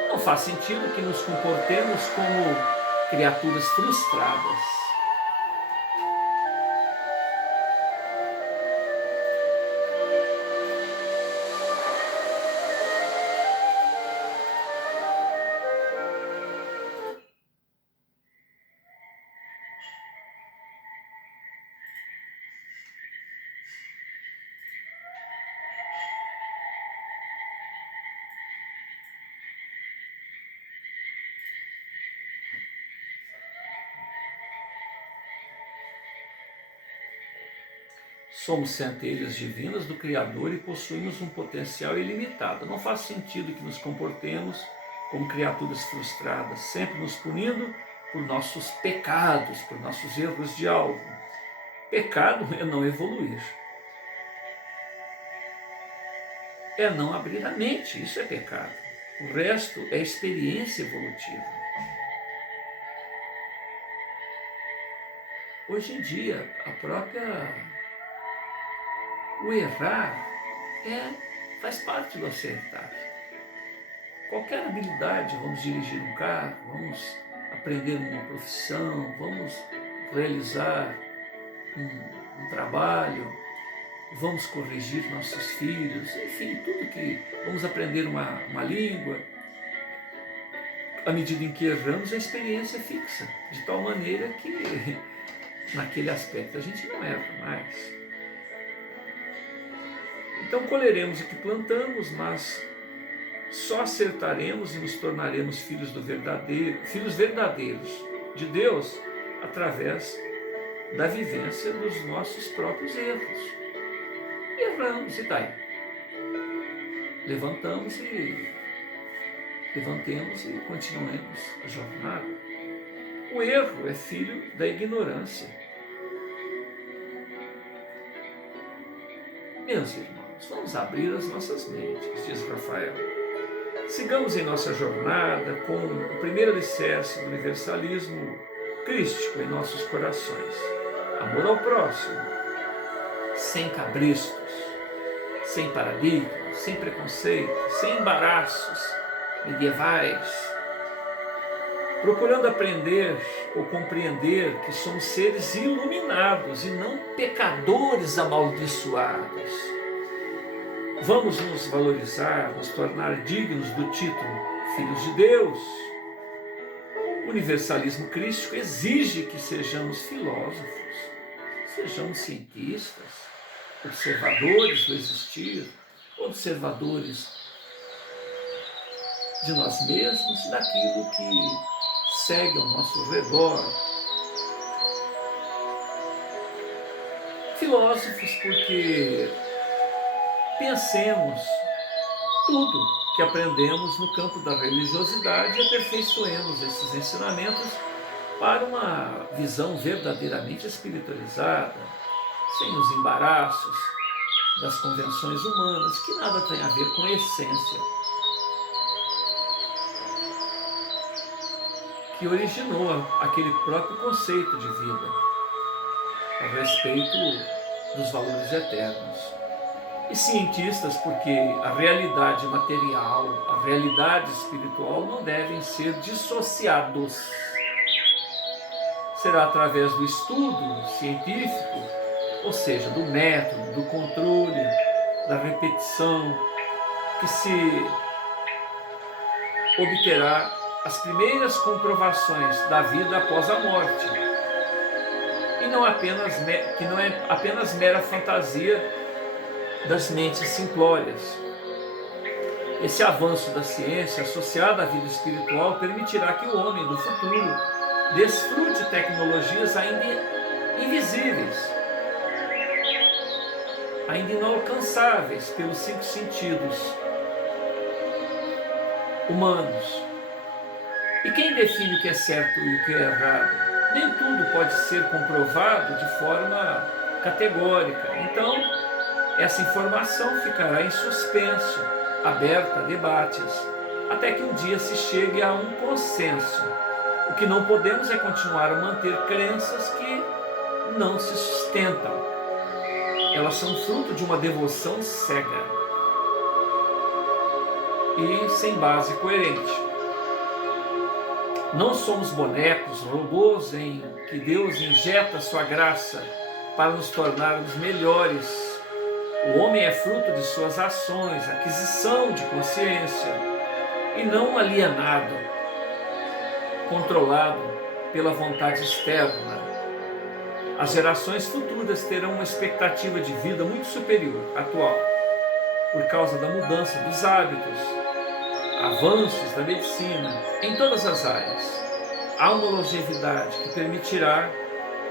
Não faz sentido que nos comportemos como criaturas frustradas. Somos centelhas divinas do Criador e possuímos um potencial ilimitado. Não faz sentido que nos comportemos como criaturas frustradas, sempre nos punindo por nossos pecados, por nossos erros de alvo. Pecado é não evoluir. É não abrir a mente, isso é pecado. O resto é experiência evolutiva. Hoje em dia, o errar faz parte do acertar. Qualquer habilidade, vamos dirigir um carro, vamos aprender uma profissão, vamos realizar um trabalho, vamos corrigir nossos filhos, enfim, tudo que vamos aprender uma língua. À medida em que erramos, a experiência fixa, de tal maneira que naquele aspecto a gente não erra mais. Então colheremos o que plantamos, mas só acertaremos e nos tornaremos filhos verdadeiros de Deus através da vivência dos nossos próprios erros. E erramos, e daí? Levantemos e continuemos a jornada. O erro é filho da ignorância. Meus irmãos, vamos abrir as nossas mentes, diz Rafael. Sigamos em nossa jornada com o primeiro alicerce do universalismo crístico em nossos corações. Amor ao próximo, sem cabrestos, sem paradigmas, sem preconceitos, sem embaraços medievais, procurando aprender ou compreender que somos seres iluminados e não pecadores amaldiçoados. Vamos nos valorizar, nos tornar dignos do título Filhos de Deus. O universalismo crístico exige que sejamos filósofos, sejamos cientistas, observadores do existir, observadores de nós mesmos e daquilo que segue ao nosso redor. Filósofos porque pensemos tudo que aprendemos no campo da religiosidade e aperfeiçoemos esses ensinamentos para uma visão verdadeiramente espiritualizada, sem os embaraços das convenções humanas, que nada tem a ver com a essência que originou aquele próprio conceito de vida, a respeito dos valores eternos. E cientistas, porque a realidade material, a realidade espiritual não devem ser dissociados. Será através do estudo científico, ou seja, do método, do controle, da repetição, que se obterá as primeiras comprovações da vida após a morte. E que não é apenas mera fantasia das mentes simplórias. Esse avanço da ciência associado à vida espiritual permitirá que o homem do futuro desfrute tecnologias ainda invisíveis, ainda inalcançáveis pelos 5 sentidos humanos. E quem define o que é certo e o que é errado? Nem tudo pode ser comprovado de forma categórica. Então, essa informação ficará em suspenso, aberta a debates, até que um dia se chegue a um consenso. O que não podemos é continuar a manter crenças que não se sustentam. Elas são fruto de uma devoção cega e sem base coerente. Não somos bonecos, robôs em que Deus injeta sua graça para nos tornarmos melhores. O homem é fruto de suas ações, aquisição de consciência, e não alienado, controlado pela vontade externa. As gerações futuras terão uma expectativa de vida muito superior à atual, por causa da mudança dos hábitos, avanços da medicina em todas as áreas. Há uma longevidade que permitirá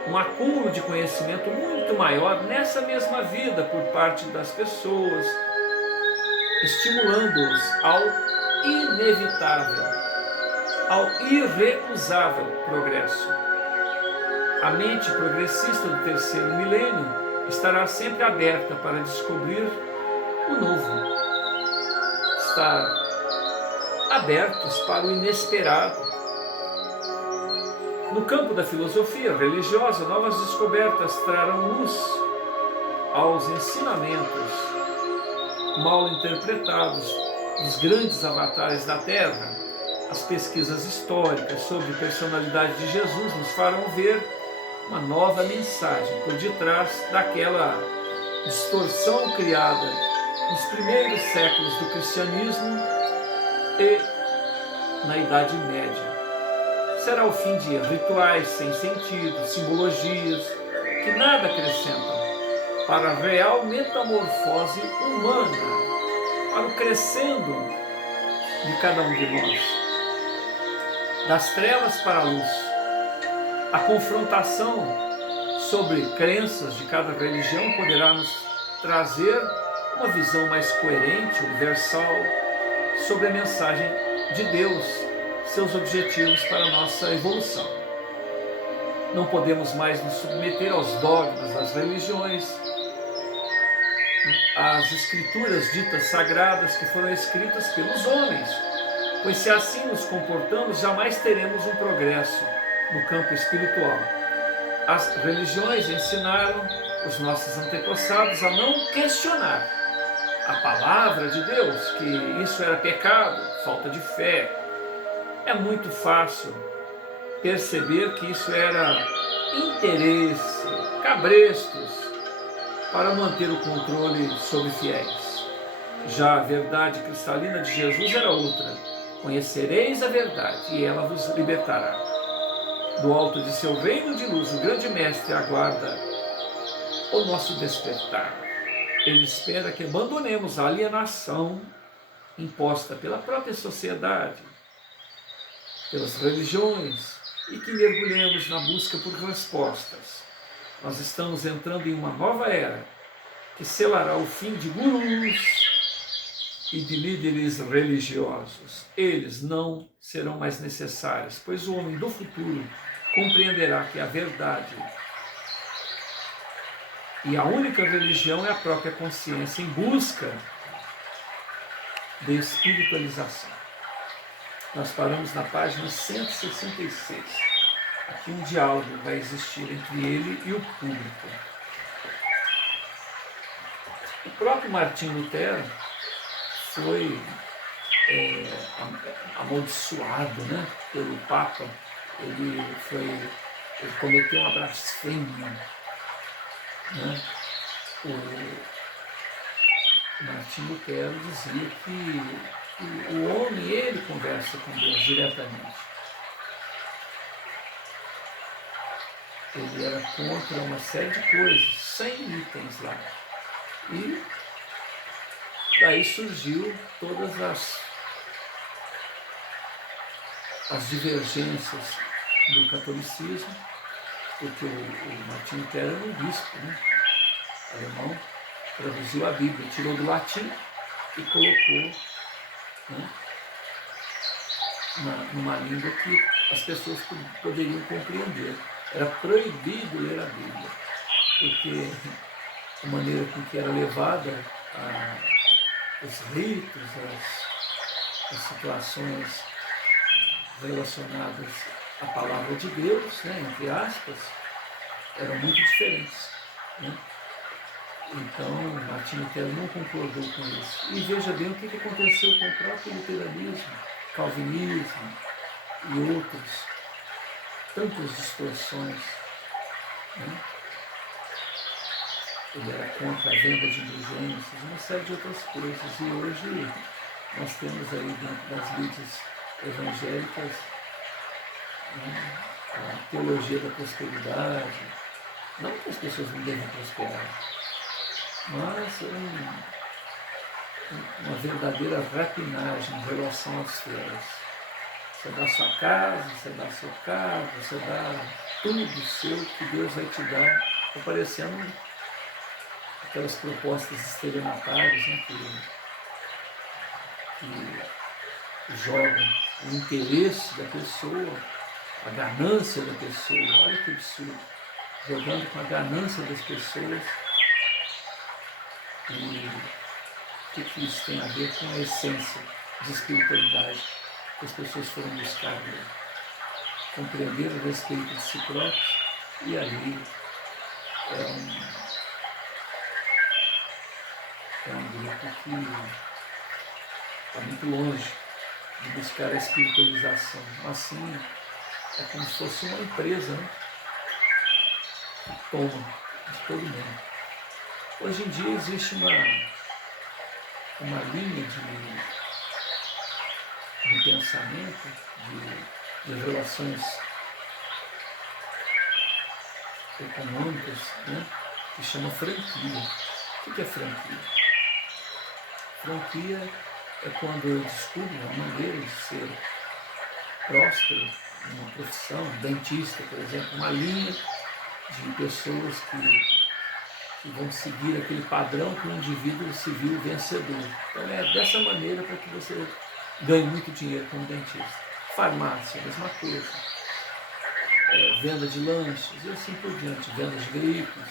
um acúmulo de conhecimento muito maior nessa mesma vida por parte das pessoas, estimulando-os ao inevitável, ao irrecusável progresso. A mente progressista do 3º milênio estará sempre aberta para descobrir o novo, estar abertos para o inesperado. No campo da filosofia religiosa, novas descobertas trarão luz aos ensinamentos mal interpretados dos grandes avatares da Terra. As pesquisas históricas sobre a personalidade de Jesus nos farão ver uma nova mensagem por detrás daquela distorção criada nos primeiros séculos do cristianismo e na Idade Média. Será o fim de rituais sem sentido, simbologias que nada acrescentam para a real metamorfose humana, para o crescendo de cada um de nós, das trevas para a luz. A confrontação sobre crenças de cada religião poderá nos trazer uma visão mais coerente, universal, sobre a mensagem de Deus, seus objetivos para a nossa evolução. Não podemos mais nos submeter aos dogmas das religiões, às escrituras ditas sagradas que foram escritas pelos homens, pois se assim nos comportamos, jamais teremos um progresso no campo espiritual. As religiões ensinaram os nossos antepassados a não questionar a palavra de Deus, que isso era pecado, falta de fé. É muito fácil perceber que isso era interesse, cabrestos, para manter o controle sobre fiéis. Já a verdade cristalina de Jesus era outra. Conhecereis a verdade e ela vos libertará. Do alto de seu reino de luz, o grande mestre aguarda o nosso despertar. Ele espera que abandonemos a alienação imposta pela própria sociedade, pelas religiões, e que mergulhemos na busca por respostas. Nós estamos entrando em uma nova era, que selará o fim de gurus e de líderes religiosos. Eles não serão mais necessários, pois o homem do futuro compreenderá que a verdade e a única religião é a própria consciência em busca de espiritualização. Nós paramos na página 166. Aqui um diálogo vai existir entre ele e o público. O próprio Martim Lutero foi amaldiçoado, né, pelo Papa. Ele cometeu uma blasfêmia, né? O Martim Lutero dizia que o homem, ele conversa com Deus diretamente. Ele era contra uma série de coisas, 100 itens lá. E daí surgiu todas as divergências do catolicismo, porque o Martim Lutero era um bispo, né, alemão, traduziu a Bíblia, tirou do latim e colocou, né, numa língua que as pessoas poderiam compreender. Era proibido ler a Bíblia, porque a maneira com que era levada os ritos, as situações relacionadas à palavra de Deus, né, entre aspas, eram muito diferentes, né? Então, Martim Lutero não concordou com isso. E veja bem o que aconteceu com o próprio luteranismo, calvinismo e outros, tantas distorções, né? Ele era contra a venda de indulgências, uma série de outras coisas. E hoje nós temos aí dentro das mídias evangélicas, né, a teologia da prosperidade. Não que as pessoas não devem prosperar, mas uma verdadeira rapinagem em relação às férias. Você dá sua casa, você dá seu carro, você dá tudo seu que Deus vai te dar, aparecendo aquelas propostas estelionatárias, né, que jogam o interesse da pessoa, a ganância da pessoa. Olha que absurdo, jogando com a ganância das pessoas. E o que isso tem a ver com a essência de espiritualidade que as pessoas foram buscar, compreender a respeito de si próprios, e ali é um grupo que está muito longe de buscar a espiritualização. Assim, é como se fosse uma empresa, né, que toma de todo mundo. Hoje em dia existe uma linha de pensamento, de relações econômicas, né, que chama franquia. O que é franquia? Franquia é quando eu descubro uma maneira de ser próspero, uma profissão, dentista, por exemplo, uma linha de pessoas que vão seguir aquele padrão que o indivíduo se viu vencedor. Então é dessa maneira para que você ganhe muito dinheiro como dentista. Farmácia, a mesma coisa. Venda de lanches e assim por diante, venda de veículos.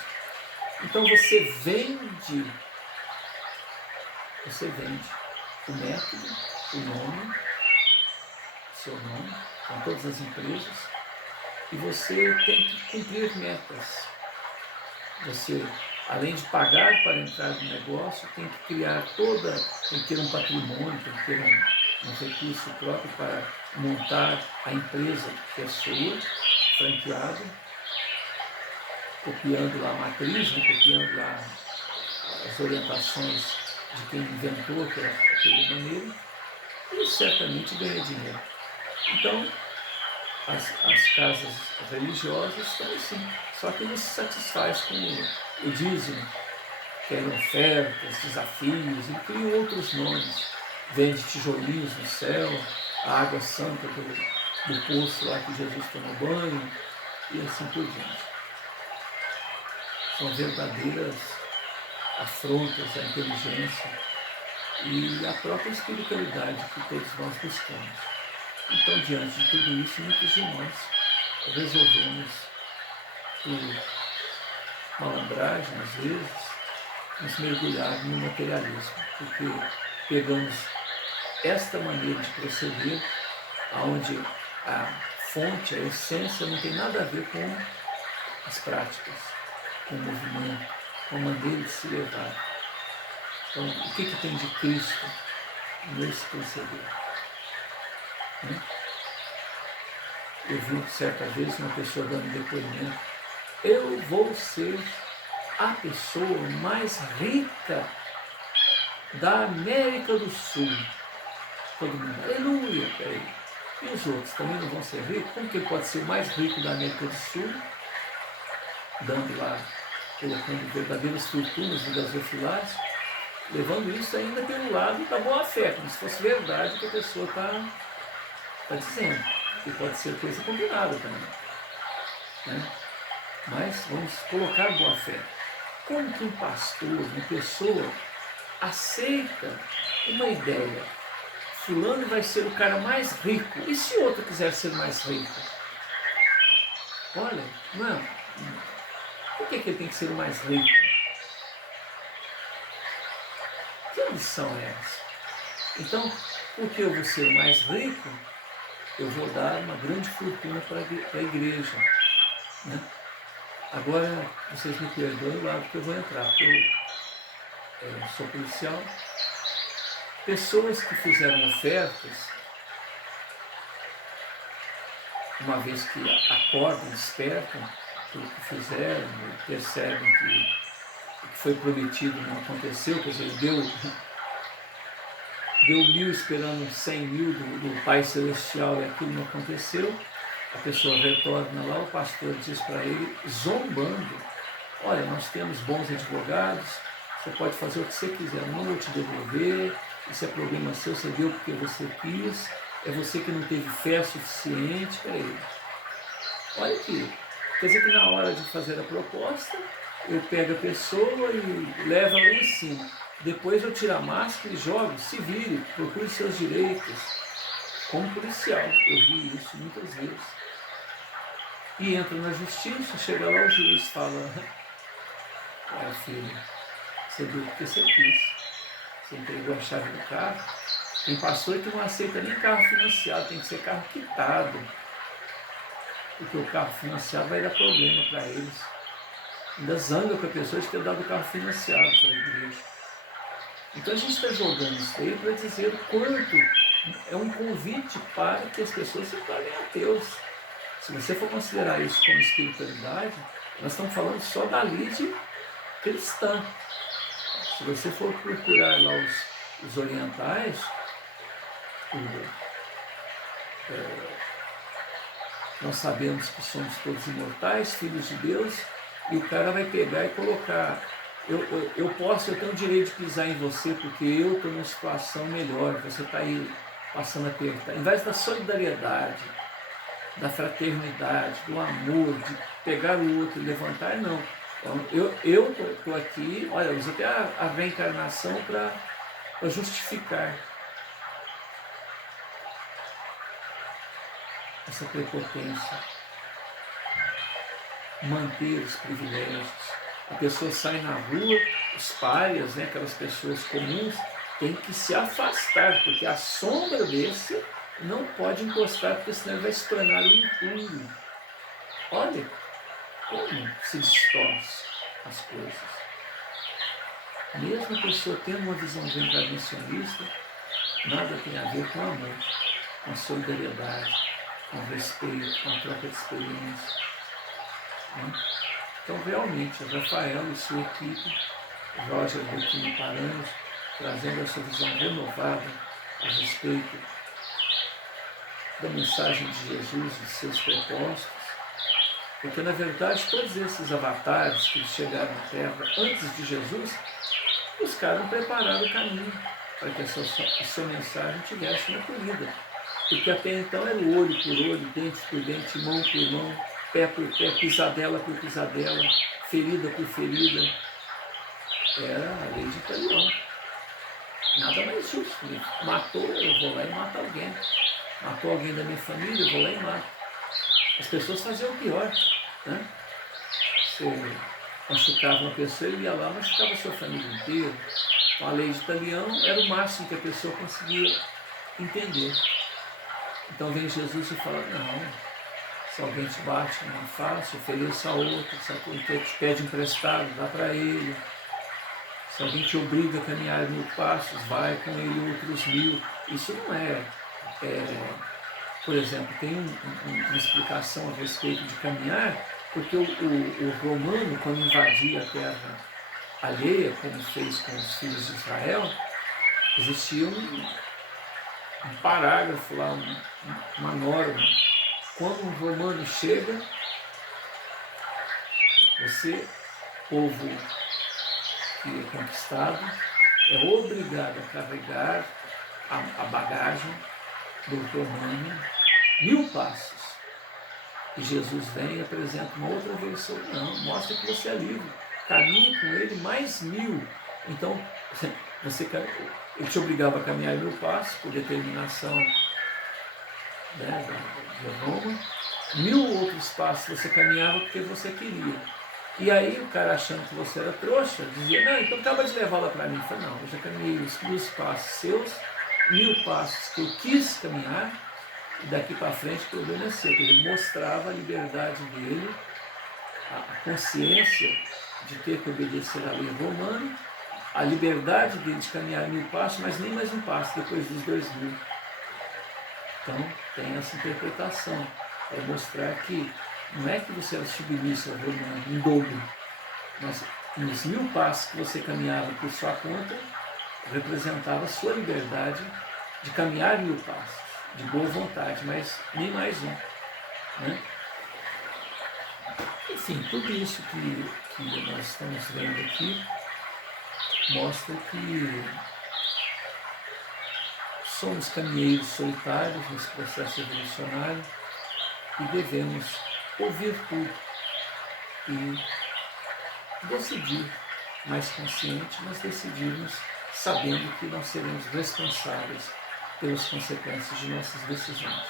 Então você vende o método, o nome, seu nome, com todas as empresas, e você tem que cumprir metas. Você, além de pagar para entrar no negócio, tem que tem que ter um patrimônio, tem que ter um recurso próprio para montar a empresa que é sua, franqueada, copiando lá a matriz, né, copiando lá as orientações de quem inventou aquele maneiro e certamente ganha dinheiro. Então, as casas religiosas estão assim, só que não se satisfaz com o dízimo, querem ofertas, desafios, e criam outros nomes. Vende tijolinhos no céu, a água santa do poço lá que Jesus tomou banho, e assim por diante. São verdadeiras afrontas à inteligência e à própria espiritualidade que todos nós buscamos. Então, diante de tudo isso, muitos de nós resolvemos, por malandragem às vezes, nos mergulhar no materialismo, porque pegamos esta maneira de proceder, onde a fonte, a essência, não tem nada a ver com as práticas, com o movimento, com a maneira de se levar. Então, o que tem de Cristo nesse proceder? Eu vi certa vez uma pessoa dando depoimento: eu vou ser a pessoa mais rica da América do Sul. Todo mundo, aleluia, peraí. E os outros também não vão ser ricos? Como que ele pode ser o mais rico da América do Sul? Dando lá, colocando verdadeiras fortunas no gasofilácio, levando isso ainda pelo lado da boa-fé, como se fosse verdade que a pessoa está dizendo, que pode ser coisa combinada também. Né? Mas vamos colocar boa-fé. Como que um pastor, uma pessoa, aceita uma ideia? Fulano vai ser o cara mais rico. E se o outro quiser ser mais rico? Olha, não. Por que ele tem que ser o mais rico? Que lição é essa? Então, porque eu vou ser o mais rico, eu vou dar uma grande fortuna para a igreja. Né? Agora, vocês me perdoem o lado que eu vou entrar, porque eu sou policial. Pessoas que fizeram ofertas, uma vez que acordam, despertam pelo que fizeram, percebem que o que foi prometido não aconteceu, quer dizer, deu 1.000 esperando 100.000 do Pai Celestial e aquilo não aconteceu, a pessoa retorna lá, o pastor diz para ele, zombando: olha, nós temos bons advogados, você pode fazer o que você quiser, não vou te devolver, isso é problema seu, você deu porque você quis, é você que não teve fé suficiente. Peraí, olha aqui, quer dizer que na hora de fazer a proposta, eu pego a pessoa e levo lá em cima. Depois eu tiro a máscara e jogo, se vire, procure seus direitos. Como policial, eu vi isso muitas vezes. E entra na justiça, chega lá o juiz fala: olha, filho, você deu porque você quis. Você entregou a chave do carro. Tem pastor que não aceita nem carro financiado, tem que ser carro quitado. Porque o carro financiado vai dar problema para eles. Ainda zanga com a pessoa de ter dado o carro financiado para a igreja. Então a gente está jogando isso aí para dizer o quanto é um convite para que as pessoas se tornem ateus. Se você for considerar isso como espiritualidade, nós estamos falando só da lide cristã. Se você for procurar lá os orientais, nós sabemos que somos todos imortais, filhos de Deus, e o cara vai pegar e colocar: eu tenho o direito de pisar em você porque eu estou numa situação melhor, você está aí passando a apertar. Em vez da solidariedade, da fraternidade, do amor, de pegar o outro e levantar, não. Então, eu estou aqui, olha, uso até a reencarnação para justificar essa prepotência, manter os privilégios. A pessoa sai na rua, os párias, né, aquelas pessoas comuns, tem que se afastar, porque a sombra desse não pode encostar, porque senão ele vai se tornar um impuro. Olha como se distorce as coisas. Mesmo a pessoa tendo uma visão reencarnacionista, nada tem a ver com amor, com solidariedade, com respeito, com a troca de experiência. Então, realmente, Rafael e sua equipe, Roger Boquinho Paranhos, trazendo essa visão renovada a respeito da mensagem de Jesus e de seus propósitos, porque na verdade todos esses avatares que chegaram à Terra antes de Jesus buscaram preparar o caminho para que a sua mensagem tivesse uma acolhida. Porque até então era o olho por olho, dente por dente, mão por mão, pé por pé, pisadela por pisadela, ferida por ferida. Era a lei de Italião. Nada mais justo. Matou, eu vou lá e mato alguém. Matou alguém da minha família, eu vou lá e mato. As pessoas faziam o pior. Né? Você machucava uma pessoa, ele ia lá e machucava a sua família inteira. Então, a lei de Italião era o máximo que a pessoa conseguia entender. Então vem Jesus e fala, não, se alguém te bate numa face, ofereça a outra, se alguém te pede emprestado, dá para ele. Se alguém te obriga a caminhar 1000 passos, vai com ele outros 1000. Isso não por exemplo, tem uma explicação a respeito de caminhar, porque o romano, quando invadia a terra alheia, como fez com os filhos de Israel, existia um parágrafo lá, uma norma. Quando um romano chega, você, povo que é conquistado, é obrigado a carregar a bagagem do romano 1000 passos. E Jesus vem e apresenta uma outra versão. Não, mostra que você é livre. Caminhe com ele mais 1000. Então, ele te obrigava a caminhar 1000 passos por determinação, né, de Roma. 1000 outros passos você caminhava porque você queria. E aí o cara, achando que você era trouxa, dizia, não, então acaba de levá-la para mim. Eu falei, não, eu já caminhei os 1000 passos seus, 1000 passos que eu quis caminhar, e daqui para frente o problema é seu. Ele mostrava a liberdade dele, a consciência de ter que obedecer à lei romana, a liberdade dele de caminhar 1000 passos, mas nem mais um passo depois dos 2000. Então tem essa interpretação, é mostrar que não é que você era submisso ao romano, em dobro, mas nos 1000 passos que você caminhava por sua conta, representava a sua liberdade de caminhar 1000 passos, de boa vontade, mas nem mais um. Né? Enfim, tudo isso que nós estamos vendo aqui mostra que somos caminheiros solitários nesse processo evolucionário e devemos ouvir tudo e decidir mais consciente, mas decidirmos sabendo que nós seremos responsáveis pelas consequências de nossas decisões.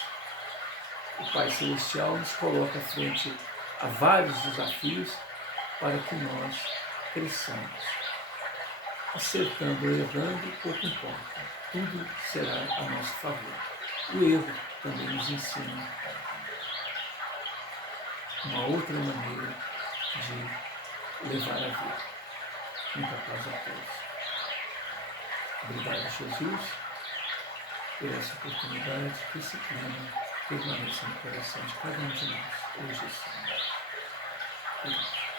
O Pai Celestial nos coloca à frente a vários desafios para que nós cresçamos. Acertando ou errando, pouco importa. Tudo será a nosso favor. O erro também nos ensina uma outra maneira de levar a vida. Muita paz a todos. Obrigado, Jesus, por essa oportunidade, que esse clima permaneça no coração de cada um de nós, hoje e sempre. Obrigado.